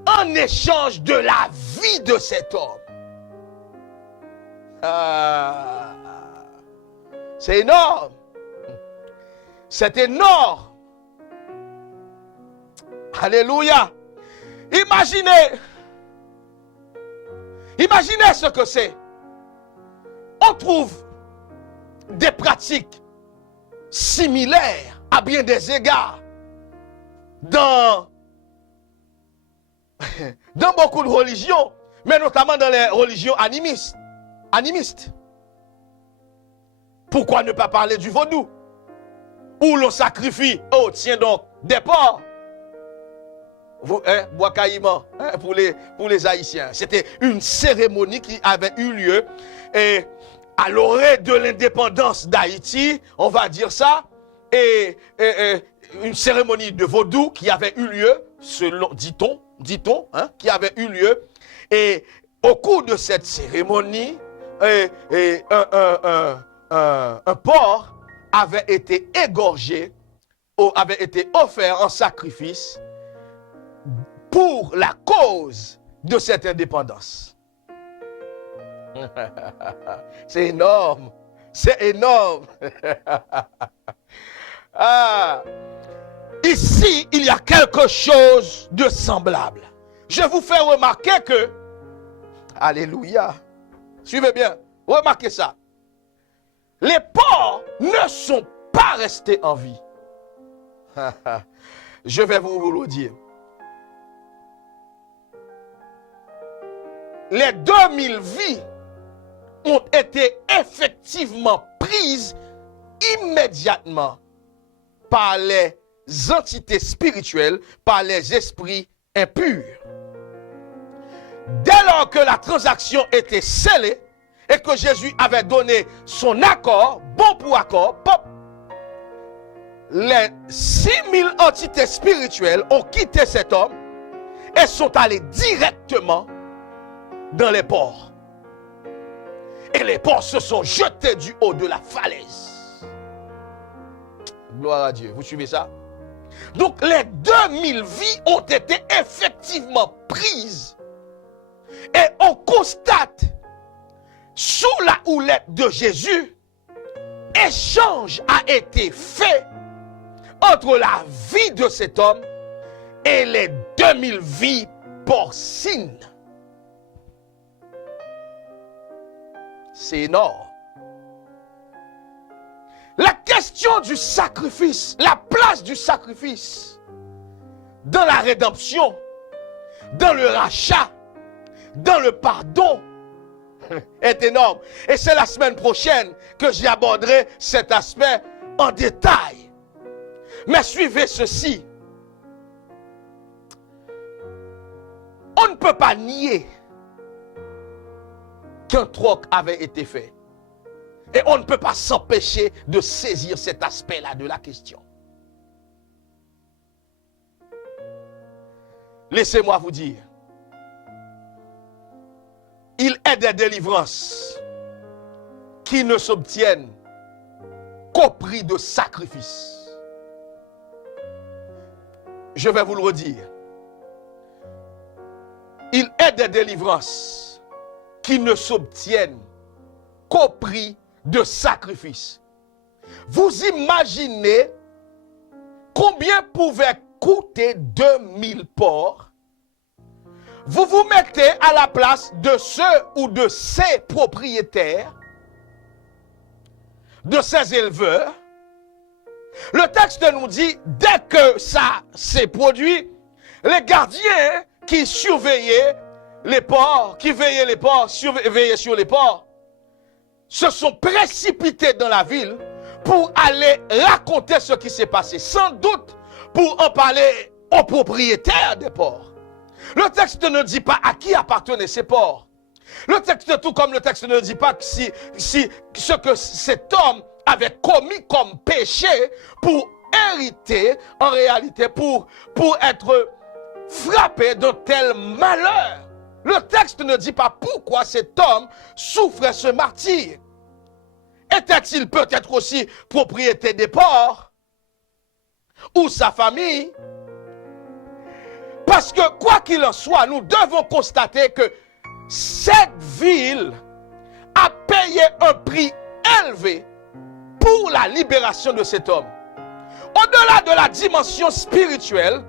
en échange de la vie de cet homme. C'est énorme. C'est énorme. Alléluia. Imaginez ce que c'est. On trouve des pratiques similaires à bien des égards dans beaucoup de religions, mais notamment dans les religions animistes. Pourquoi ne pas parler du vaudou? Où l'on sacrifie, tiens donc, des porcs. Bois caïman, pour les Haïtiens. C'était une cérémonie qui avait eu lieu et à l'orée de l'indépendance d'Haïti, on va dire ça, et une cérémonie de vaudou qui avait eu lieu, selon, dit-on, qui avait eu lieu. Et au cours de cette cérémonie, un porc avait été égorgé, avait été offert en sacrifice pour la cause de cette indépendance. C'est énorme. C'est énorme. Ici, il y a quelque chose de semblable. Je vous fais remarquer que, alléluia, Suivez bien. Remarquez ça. Les porcs ne sont pas restés en vie. Je vais vous le dire. Les 2000 vies ont été effectivement prises immédiatement par les entités spirituelles, par les esprits impurs. Dès lors que la transaction était scellée et que Jésus avait donné son accord, bon pour accord, pop, les 6000 entités spirituelles ont quitté cet homme et sont allées directement dans les ports. Et les porcs se sont jetés du haut de la falaise. Gloire à Dieu. Vous suivez ça? Donc les 2000 vies ont été effectivement prises. Et on constate, sous la houlette de Jésus, échange a été fait entre la vie de cet homme et les 2000 vies porcines. C'est énorme. La question du sacrifice, la place du sacrifice dans la rédemption, dans le rachat, dans le pardon est énorme. Et c'est la semaine prochaine que j'aborderai cet aspect en détail. Mais suivez ceci. On ne peut pas nier qu'un troc avait été fait. Et on ne peut pas s'empêcher de saisir cet aspect-là de la question. Laissez-moi vous dire, il est des délivrances qui ne s'obtiennent qu'au prix de sacrifice. Je vais vous le redire. Il est des délivrances qui ne s'obtiennent qu'au prix de sacrifice. Vous imaginez combien pouvait coûter 2000 porcs? Vous vous mettez à la place de ceux ou de ces propriétaires, de ces éleveurs. Le texte nous dit, dès que ça s'est produit, les gardiens qui surveillaient les porcs, qui veillaient les porcs, surveillaient sur les porcs, se sont précipités dans la ville pour aller raconter ce qui s'est passé, sans doute pour en parler aux propriétaires des porcs. Le texte ne dit pas à qui appartenaient ces porcs. Le texte, tout comme le texte ne dit pas que si ce que cet homme avait commis comme péché pour hériter, en réalité, pour être frappé de tel malheur. Le texte ne dit pas pourquoi cet homme souffrait ce martyre. Était-il peut-être aussi propriétaire des porcs ou sa famille? Parce que quoi qu'il en soit, nous devons constater que cette ville a payé un prix élevé pour la libération de cet homme. Au-delà de la dimension spirituelle,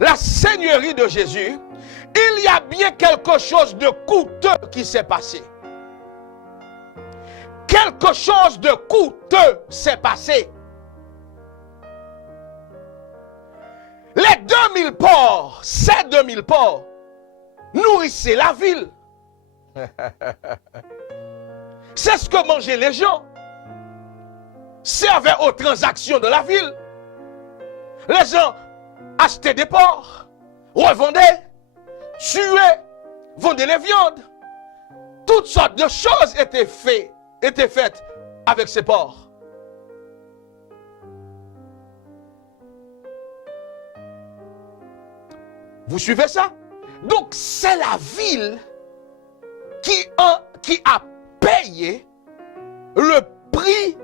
la seigneurie de Jésus, il y a bien quelque chose de coûteux qui s'est passé. Quelque chose de coûteux s'est passé. Les 2000 porcs, ces 2000 porcs, nourrissaient la ville. C'est ce que mangeaient les gens. Servaient aux transactions de la ville. Les gens achetaient des porcs, revendaient, tuaient, vendaient les viandes. Toutes sortes de choses étaient faites avec ces porcs. Vous suivez ça? Donc c'est la ville qui a payé le prix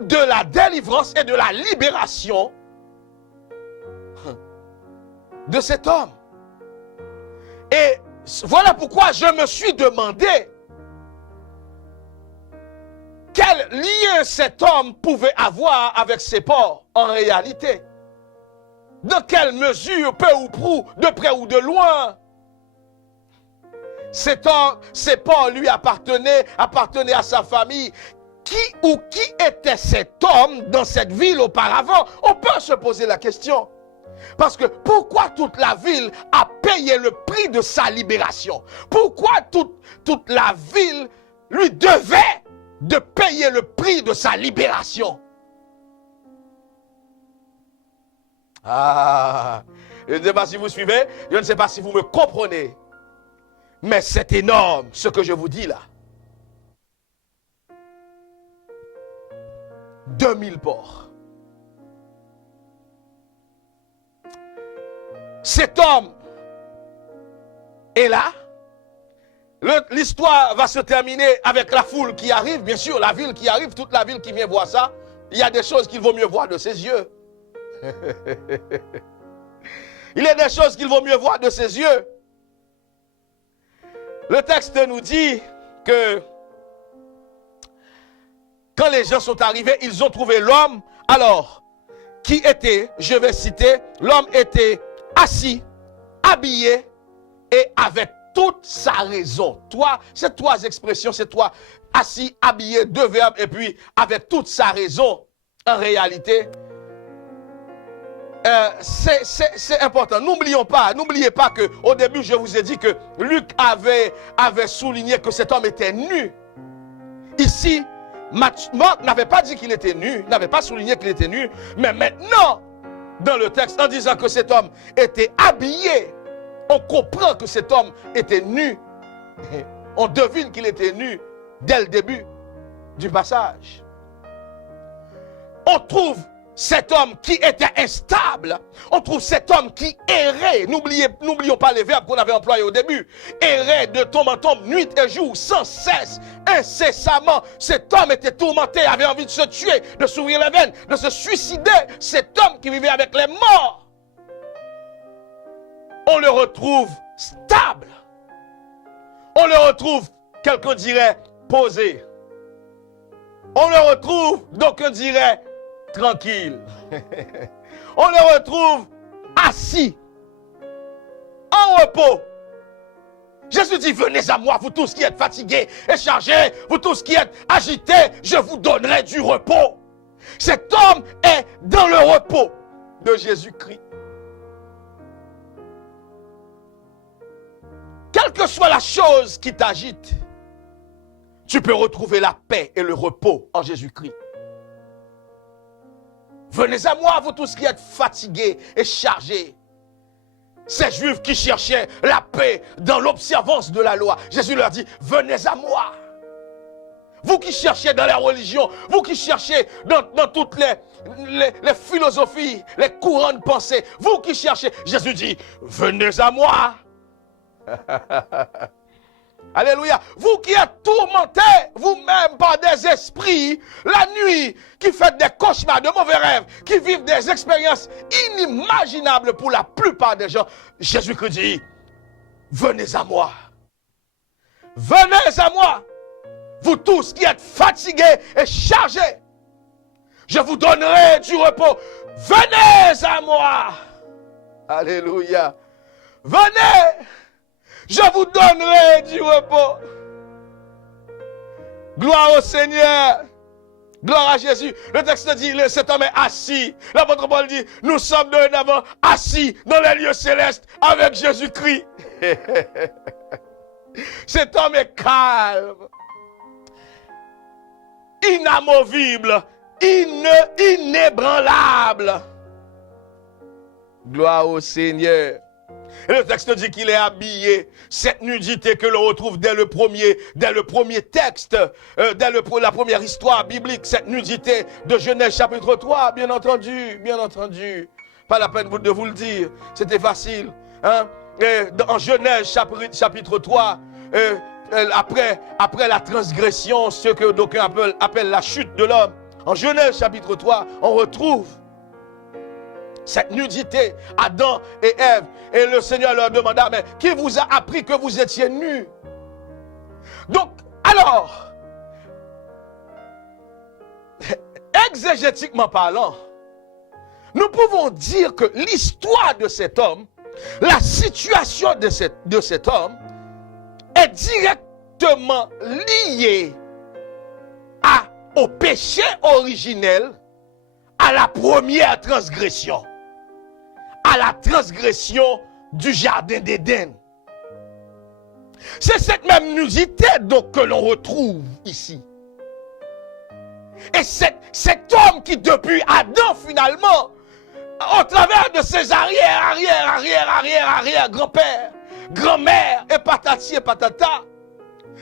de la délivrance et de la libération de cet homme. Et voilà pourquoi je me suis demandé quel lien cet homme pouvait avoir avec ses porcs en réalité. Dans quelle mesure, peu ou prou, de près ou de loin, Cet homme, ses pas lui appartenait à sa famille. Qui était cet homme dans cette ville auparavant? On peut se poser la question. Parce que pourquoi toute la ville a payé le prix de sa libération? Pourquoi toute la ville lui devait de payer le prix de sa libération? Ah, je ne sais pas si vous suivez, je ne sais pas si vous me comprenez. Mais c'est énorme ce que je vous dis là. 2000 porcs. Cet homme est là. L'histoire va se terminer avec la foule qui arrive, bien sûr, la ville qui arrive, toute la ville qui vient voir ça. Il y a des choses qu'il vaut mieux voir de ses yeux. Il y a des choses qu'il vaut mieux voir de ses yeux. Le texte nous dit que quand les gens sont arrivés, ils ont trouvé l'homme, alors, qui était, je vais citer, l'homme était assis, habillé et avec toute sa raison. Ces trois expressions, c'est toi, assis, habillé, deux verbes, et puis avec toute sa raison, en réalité, c'est important. N'oubliez pas que au début, je vous ai dit que Luc avait souligné que cet homme était nu. Ici, Marc n'avait pas dit qu'il était nu, n'avait pas souligné qu'il était nu, mais maintenant, dans le texte, en disant que cet homme était habillé, on comprend que cet homme était nu. On devine qu'il était nu dès le début du passage. On trouve cet homme qui était instable. On trouve cet homme qui errait. N'oublions pas les verbes qu'on avait employés au début. Errait de tombe en tombe, nuit et jour, sans cesse, incessamment. Cet homme était tourmenté, avait envie de se tuer, de s'ouvrir les veines, de se suicider. Cet homme qui vivait avec les morts. On le retrouve stable. On le retrouve, quelqu'un dirait, posé. On le retrouve, d'aucuns diraient, tranquille. On le retrouve assis, en repos. Jésus dit, venez à moi, vous tous qui êtes fatigués et chargés, vous tous qui êtes agités, je vous donnerai du repos. Cet homme est dans le repos de Jésus-Christ. Quelle que soit la chose qui t'agite, tu peux retrouver la paix et le repos en Jésus-Christ. Venez à moi, vous tous qui êtes fatigués et chargés. Ces Juifs qui cherchaient la paix dans l'observance de la loi. Jésus leur dit, venez à moi. Vous qui cherchez dans la religion, vous qui cherchez dans toutes les philosophies, les courants de pensée, vous qui cherchez, Jésus dit, venez à moi. Alléluia. Vous qui êtes tourmentés vous-même par des esprits la nuit, qui faites des cauchemars, de mauvais rêves, qui vivent des expériences inimaginables pour la plupart des gens, Jésus-Christ dit, venez à moi. Venez à moi. Vous tous qui êtes fatigués et chargés, je vous donnerai du repos. Venez à moi. Alléluia. Venez. Je vous donnerai du repos. Gloire au Seigneur. Gloire à Jésus. Le texte dit, cet homme est assis. L'apôtre Paul dit, nous sommes dorénavant assis dans les lieux célestes avec Jésus-Christ. Cet homme est calme, inamovible, inébranlable. Gloire au Seigneur. Et le texte dit qu'il est habillé. Cette nudité que l'on retrouve dès le premier texte, dès la première histoire biblique, cette nudité de Genèse chapitre 3, bien entendu. Pas la peine de vous le dire, c'était facile. Hein? En Genèse chapitre 3, après la transgression, ce que d'aucuns appellent la chute de l'homme, en Genèse chapitre 3, on retrouve cette nudité, Adam et Ève. Et le Seigneur leur demanda, mais qui vous a appris que vous étiez nus? Donc, alors, exégétiquement parlant, nous pouvons dire que l'histoire de cet homme, la situation de cet homme, est directement lié au péché originel, à la première transgression, à la transgression du jardin d'Éden. C'est cette même nudité donc que l'on retrouve ici. Et cet homme qui depuis Adam finalement, au travers de ses arrière grands-pères, grand-mère et patati et patata,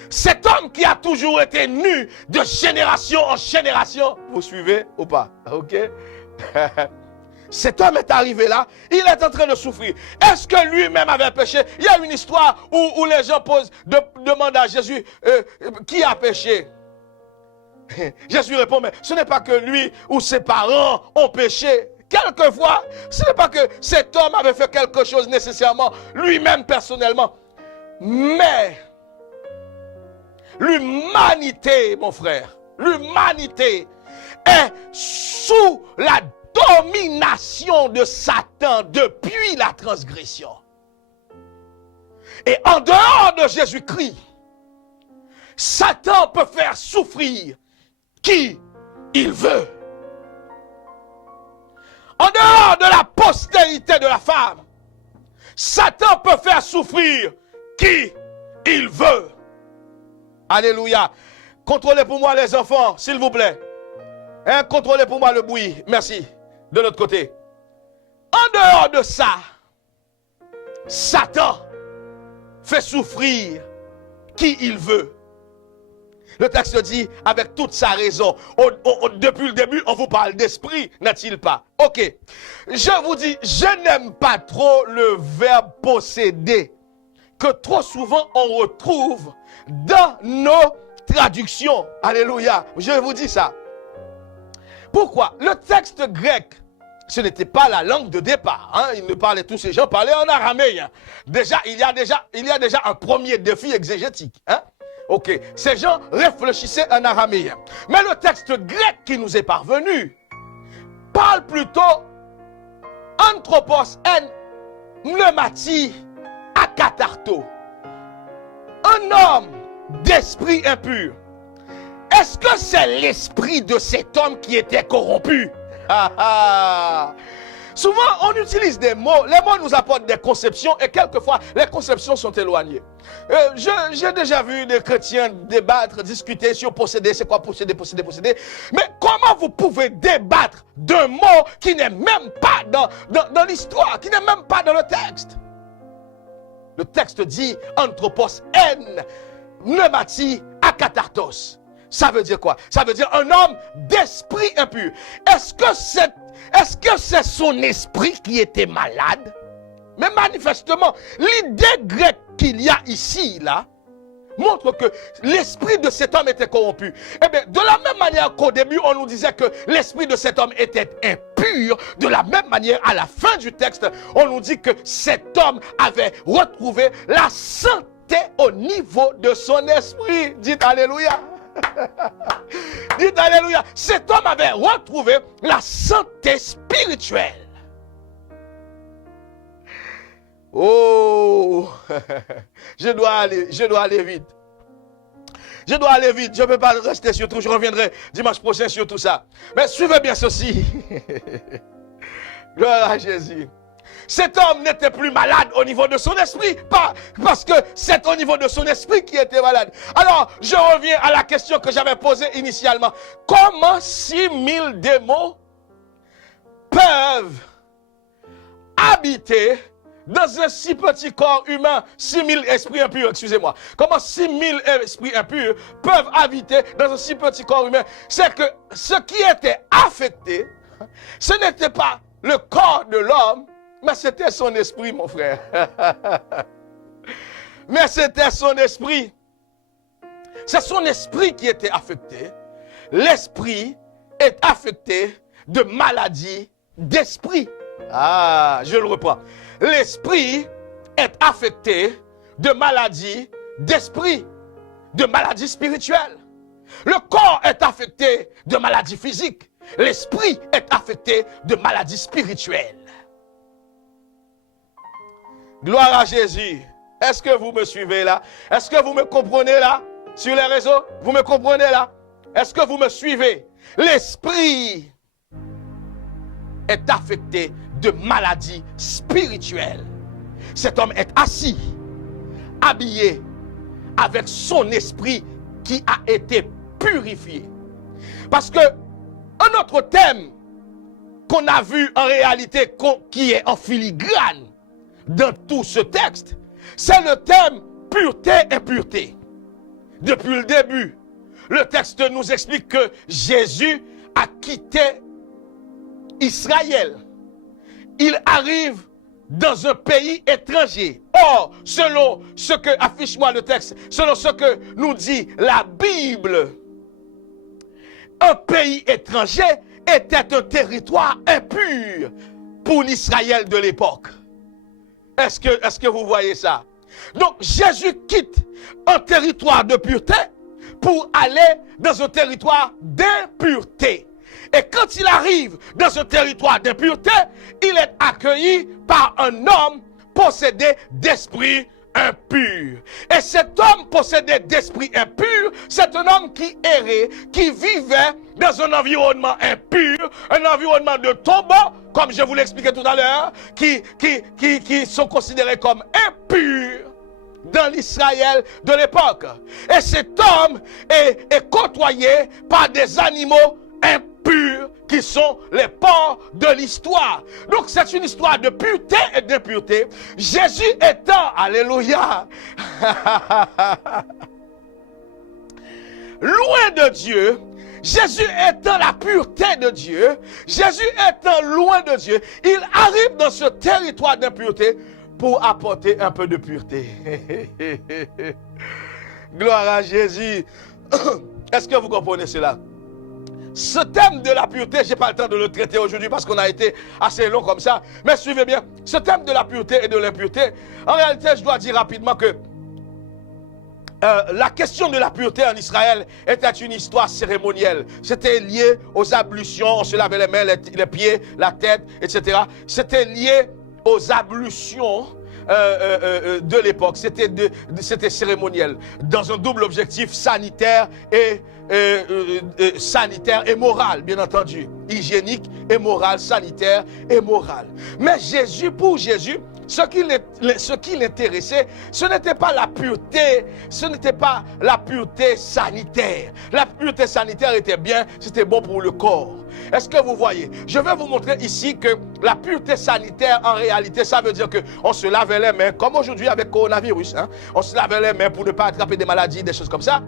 cet homme qui a toujours été nu de génération en génération, vous suivez ou pas? Ok? Cet homme est arrivé là, il est en train de souffrir. Est-ce que lui-même avait péché? Il y a une histoire où les gens demandent à Jésus, qui a péché? Jésus répond, mais ce n'est pas que lui ou ses parents ont péché. Quelquefois, ce n'est pas que cet homme avait fait quelque chose nécessairement, lui-même personnellement. Mais l'humanité, mon frère, l'humanité est sous la domination de Satan depuis la transgression. Et en dehors de Jésus-Christ, Satan peut faire souffrir qui il veut. En dehors de la postérité de la femme, Satan peut faire souffrir qui il veut. Alléluia. Contrôlez pour moi les enfants, s'il vous plaît. Contrôlez pour moi le bruit. Merci. De l'autre côté. En dehors de ça, Satan fait souffrir qui il veut. Le texte dit avec toute sa raison. Depuis le début, on vous parle d'esprit, n'est-il pas? Ok. Je vous dis, je n'aime pas trop le verbe posséder, que trop souvent on retrouve dans nos traductions. Alléluia. Je vous dis ça. Pourquoi? Le texte grec, ce n'était pas la langue de départ. Tous ces gens parlaient en araméen. Déjà, il y a déjà un premier défi exégétique. Ok, ces gens réfléchissaient en araméen. Mais le texte grec qui nous est parvenu parle plutôt anthropos en pneumati akatharto. Un homme d'esprit impur. Est-ce que c'est l'esprit de cet homme qui était corrompu? Souvent, on utilise des mots. Les mots nous apportent des conceptions et quelquefois, les conceptions sont éloignées. J'ai déjà vu des chrétiens débattre, discuter sur posséder. C'est quoi posséder? Mais comment vous pouvez débattre d'un mot qui n'est même pas dans l'histoire, qui n'est même pas dans le texte? Le texte dit anthropos en pneumati akathartos. Ça veut dire quoi? Ça veut dire un homme d'esprit impur. Est-ce que c'est son esprit qui était malade? Mais manifestement, l'idée grecque qu'il y a ici, là, montre que l'esprit de cet homme était corrompu. Eh bien, de la même manière qu'au début, on nous disait que l'esprit de cet homme était impur, de la même manière, à la fin du texte, on nous dit que cet homme avait retrouvé la santé au niveau de son esprit. Dites Alléluia. Dites Alléluia. Cet homme avait retrouvé la santé spirituelle. Oh, je dois aller vite. Je ne peux pas rester sur tout. Je reviendrai dimanche prochain sur tout ça. Mais suivez bien ceci. Gloire à Jésus. Cet homme n'était plus malade au niveau de son esprit, pas parce que c'est au niveau de son esprit qui était malade. Alors, je reviens à la question que j'avais posée initialement. Comment 6000 démons peuvent habiter dans un si petit corps humain? 6000 esprits impurs, excusez-moi. Comment 6000 esprits impurs peuvent habiter dans un si petit corps humain? C'est que ce qui était affecté, ce n'était pas le corps de l'homme, mais c'était son esprit, mon frère. Mais c'était son esprit. C'est son esprit qui était affecté. L'esprit est affecté de maladies d'esprit. Ah, je le reprends. L'esprit est affecté de maladies d'esprit, de maladies spirituelles. Le corps est affecté de maladies physiques. L'esprit est affecté de maladies spirituelles. Gloire à Jésus. Est-ce que vous me suivez là? Est-ce que vous me comprenez là? Sur les réseaux? Vous me comprenez là? Est-ce que vous me suivez? L'esprit est affecté de maladies spirituelles. Cet homme est assis, habillé, avec son esprit qui a été purifié. Parce que un autre thème qu'on a vu en réalité, qui est en filigrane dans tout ce texte, c'est le thème pureté-impureté. Depuis le début, le texte nous explique que Jésus a quitté Israël. Il arrive dans un pays étranger. Or, selon ce que, affiche-moi le texte, selon ce que nous dit la Bible, un pays étranger était un territoire impur pour l'Israël de l'époque. Est-ce que vous voyez ça? Donc, Jésus quitte un territoire de pureté pour aller dans un territoire d'impureté. Et quand il arrive dans un territoire d'impureté, il est accueilli par un homme possédé d'esprit impur. Et cet homme possédé d'esprit impur, c'est un homme qui errait, qui vivait dans un environnement impur, un environnement de tombeaux, comme je vous l'expliquais tout à l'heure, qui sont considérés comme impurs dans l'Israël de l'époque. Et cet homme est côtoyé par des animaux impurs qui sont les porcs de l'histoire. Donc c'est une histoire de pureté et d'impureté. Jésus étant, alléluia, loin de Dieu, Jésus étant la pureté de Dieu, Jésus étant loin de Dieu, il arrive dans ce territoire d'impureté pour apporter un peu de pureté. Gloire à Jésus. Est-ce que vous comprenez cela? Ce thème de la pureté, je n'ai pas le temps de le traiter aujourd'hui parce qu'on a été assez long comme ça. Mais suivez bien, ce thème de la pureté et de l'impureté, en réalité, je dois dire rapidement que la question de la pureté en Israël était une histoire cérémonielle. C'était lié aux ablutions, on se lavait les mains, les pieds, la tête, etc. C'était lié aux ablutions de l'époque. C'était cérémoniel, dans un double objectif sanitaire et moral, bien entendu. Hygiénique et moral, sanitaire et moral. Mais pour Jésus, ce qui l'intéressait, ce n'était pas la pureté, ce n'était pas la pureté sanitaire. La pureté sanitaire était bien, c'était bon pour le corps. Est-ce que vous voyez? Je vais vous montrer ici que la pureté sanitaire, en réalité, ça veut dire qu'on se lavait les mains, comme aujourd'hui avec le coronavirus. On se lavait les mains pour ne pas attraper des maladies, des choses comme ça.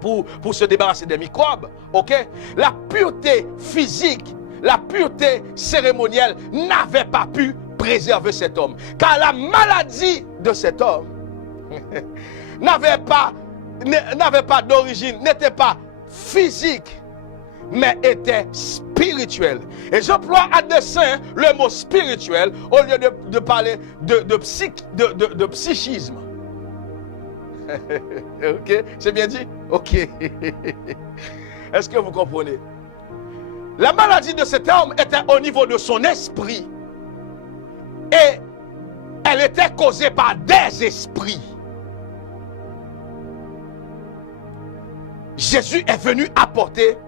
Pour se débarrasser des microbes. Ok? La pureté physique, la pureté cérémonielle n'avait pas pu préserver cet homme. Car la maladie de cet homme n'avait pas d'origine, n'était pas physique, mais était spirituel. Et j'emploie à dessein le mot spirituel au lieu de parler de psychisme. Ok? C'est bien dit? Ok. Est-ce que vous comprenez? La maladie de cet homme était au niveau de son esprit. Et elle était causée par des esprits. Jésus est venu apporter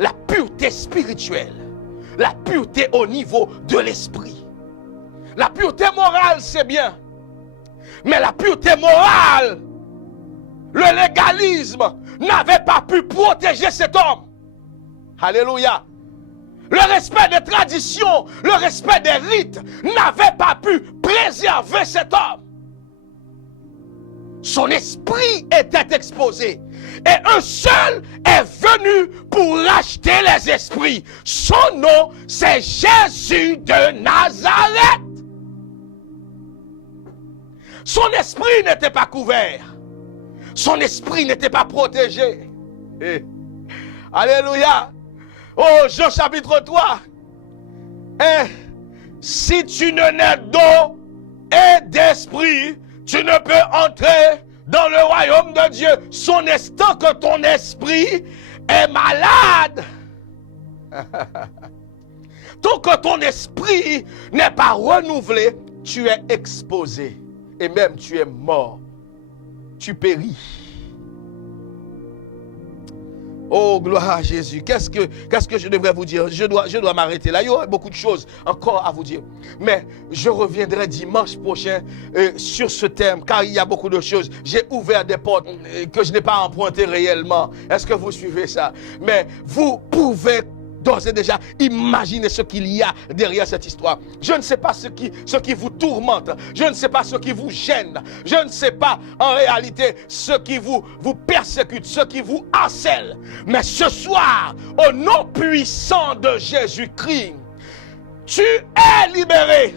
la pureté spirituelle, la pureté au niveau de l'esprit. La pureté morale, c'est bien. Mais la pureté morale, le légalisme n'avait pas pu protéger cet homme. Alléluia. Le respect des traditions, le respect des rites n'avait pas pu préserver cet homme. Son esprit était exposé. Et un seul est venu pour racheter les esprits. Son nom, c'est Jésus de Nazareth. Son esprit n'était pas couvert. Son esprit n'était pas protégé. Alléluia. Oh, Jean chapitre 3. Si tu ne nais d'eau et d'esprit, tu ne peux entrer dans le royaume de Dieu. Son instant que ton esprit est malade. Tant que ton esprit n'est pas renouvelé, tu es exposé. et même tu es mort. Tu péris. Oh, gloire à Jésus. Qu'est-ce que je devrais vous dire? Je dois m'arrêter là. Il y aura beaucoup de choses encore à vous dire. Mais je reviendrai dimanche prochain sur ce thème, car il y a beaucoup de choses. J'ai ouvert des portes que je n'ai pas empruntées réellement. Est-ce que vous suivez ça? Mais vous pouvez d'ores et déjà imaginer ce qu'il y a derrière cette histoire. Je ne sais pas ce qui vous tourmente. Je ne sais pas ce qui vous gêne. Je ne sais pas en réalité ce qui vous persécute, ce qui vous harcèle. Mais ce soir, au nom puissant de Jésus-Christ, tu es libéré.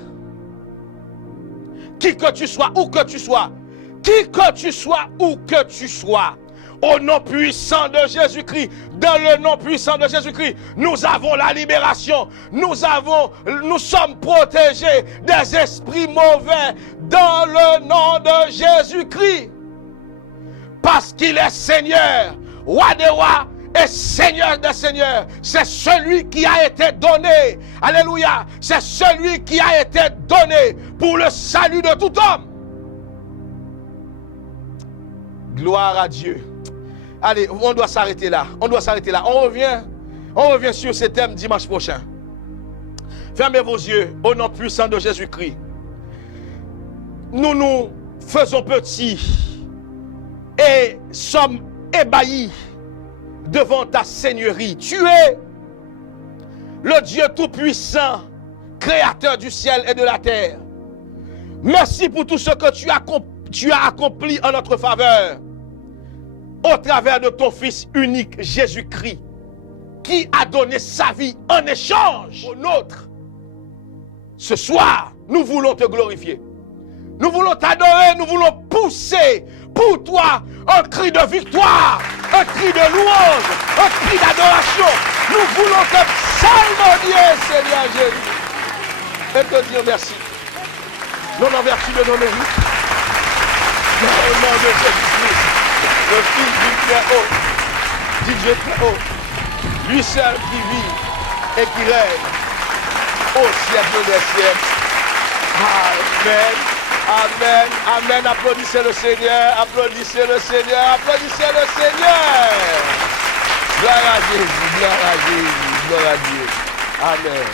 Qui que tu sois, où que tu sois. Qui que tu sois, où que tu sois. Au nom puissant de Jésus-Christ, dans le nom puissant de Jésus-Christ, nous avons la libération. Nous sommes protégés des esprits mauvais dans le nom de Jésus-Christ. Parce qu'il est Seigneur, roi des rois et Seigneur des seigneurs. C'est celui qui a été donné. Alléluia. C'est celui qui a été donné pour le salut de tout homme. Gloire à Dieu. Allez, on doit s'arrêter là. On revient sur ce thème dimanche prochain. Fermez vos yeux au nom puissant de Jésus-Christ. Nous faisons petits et sommes ébahis devant ta seigneurie. Tu es le Dieu tout-puissant, créateur du ciel et de la terre. Merci pour tout ce que tu as accompli en notre faveur. Au travers de ton Fils unique, Jésus-Christ, qui a donné sa vie en échange au nôtre. Ce soir, nous voulons te glorifier. Nous voulons t'adorer, nous voulons pousser pour toi un cri de victoire, un cri de louange, un cri d'adoration. Nous voulons te psalmodier, Seigneur Jésus, et te dire merci. Non en vertu de nos mérites, mais au nom de Jésus-Christ, le Fils du Très-Haut, du Dieu Très-Haut, lui seul qui vit et qui règne au siècle des siècles. Amen, amen, amen. Applaudissez le Seigneur, applaudissez le Seigneur, applaudissez le Seigneur. Gloire à Jésus, gloire à Jésus, gloire à Dieu. Amen.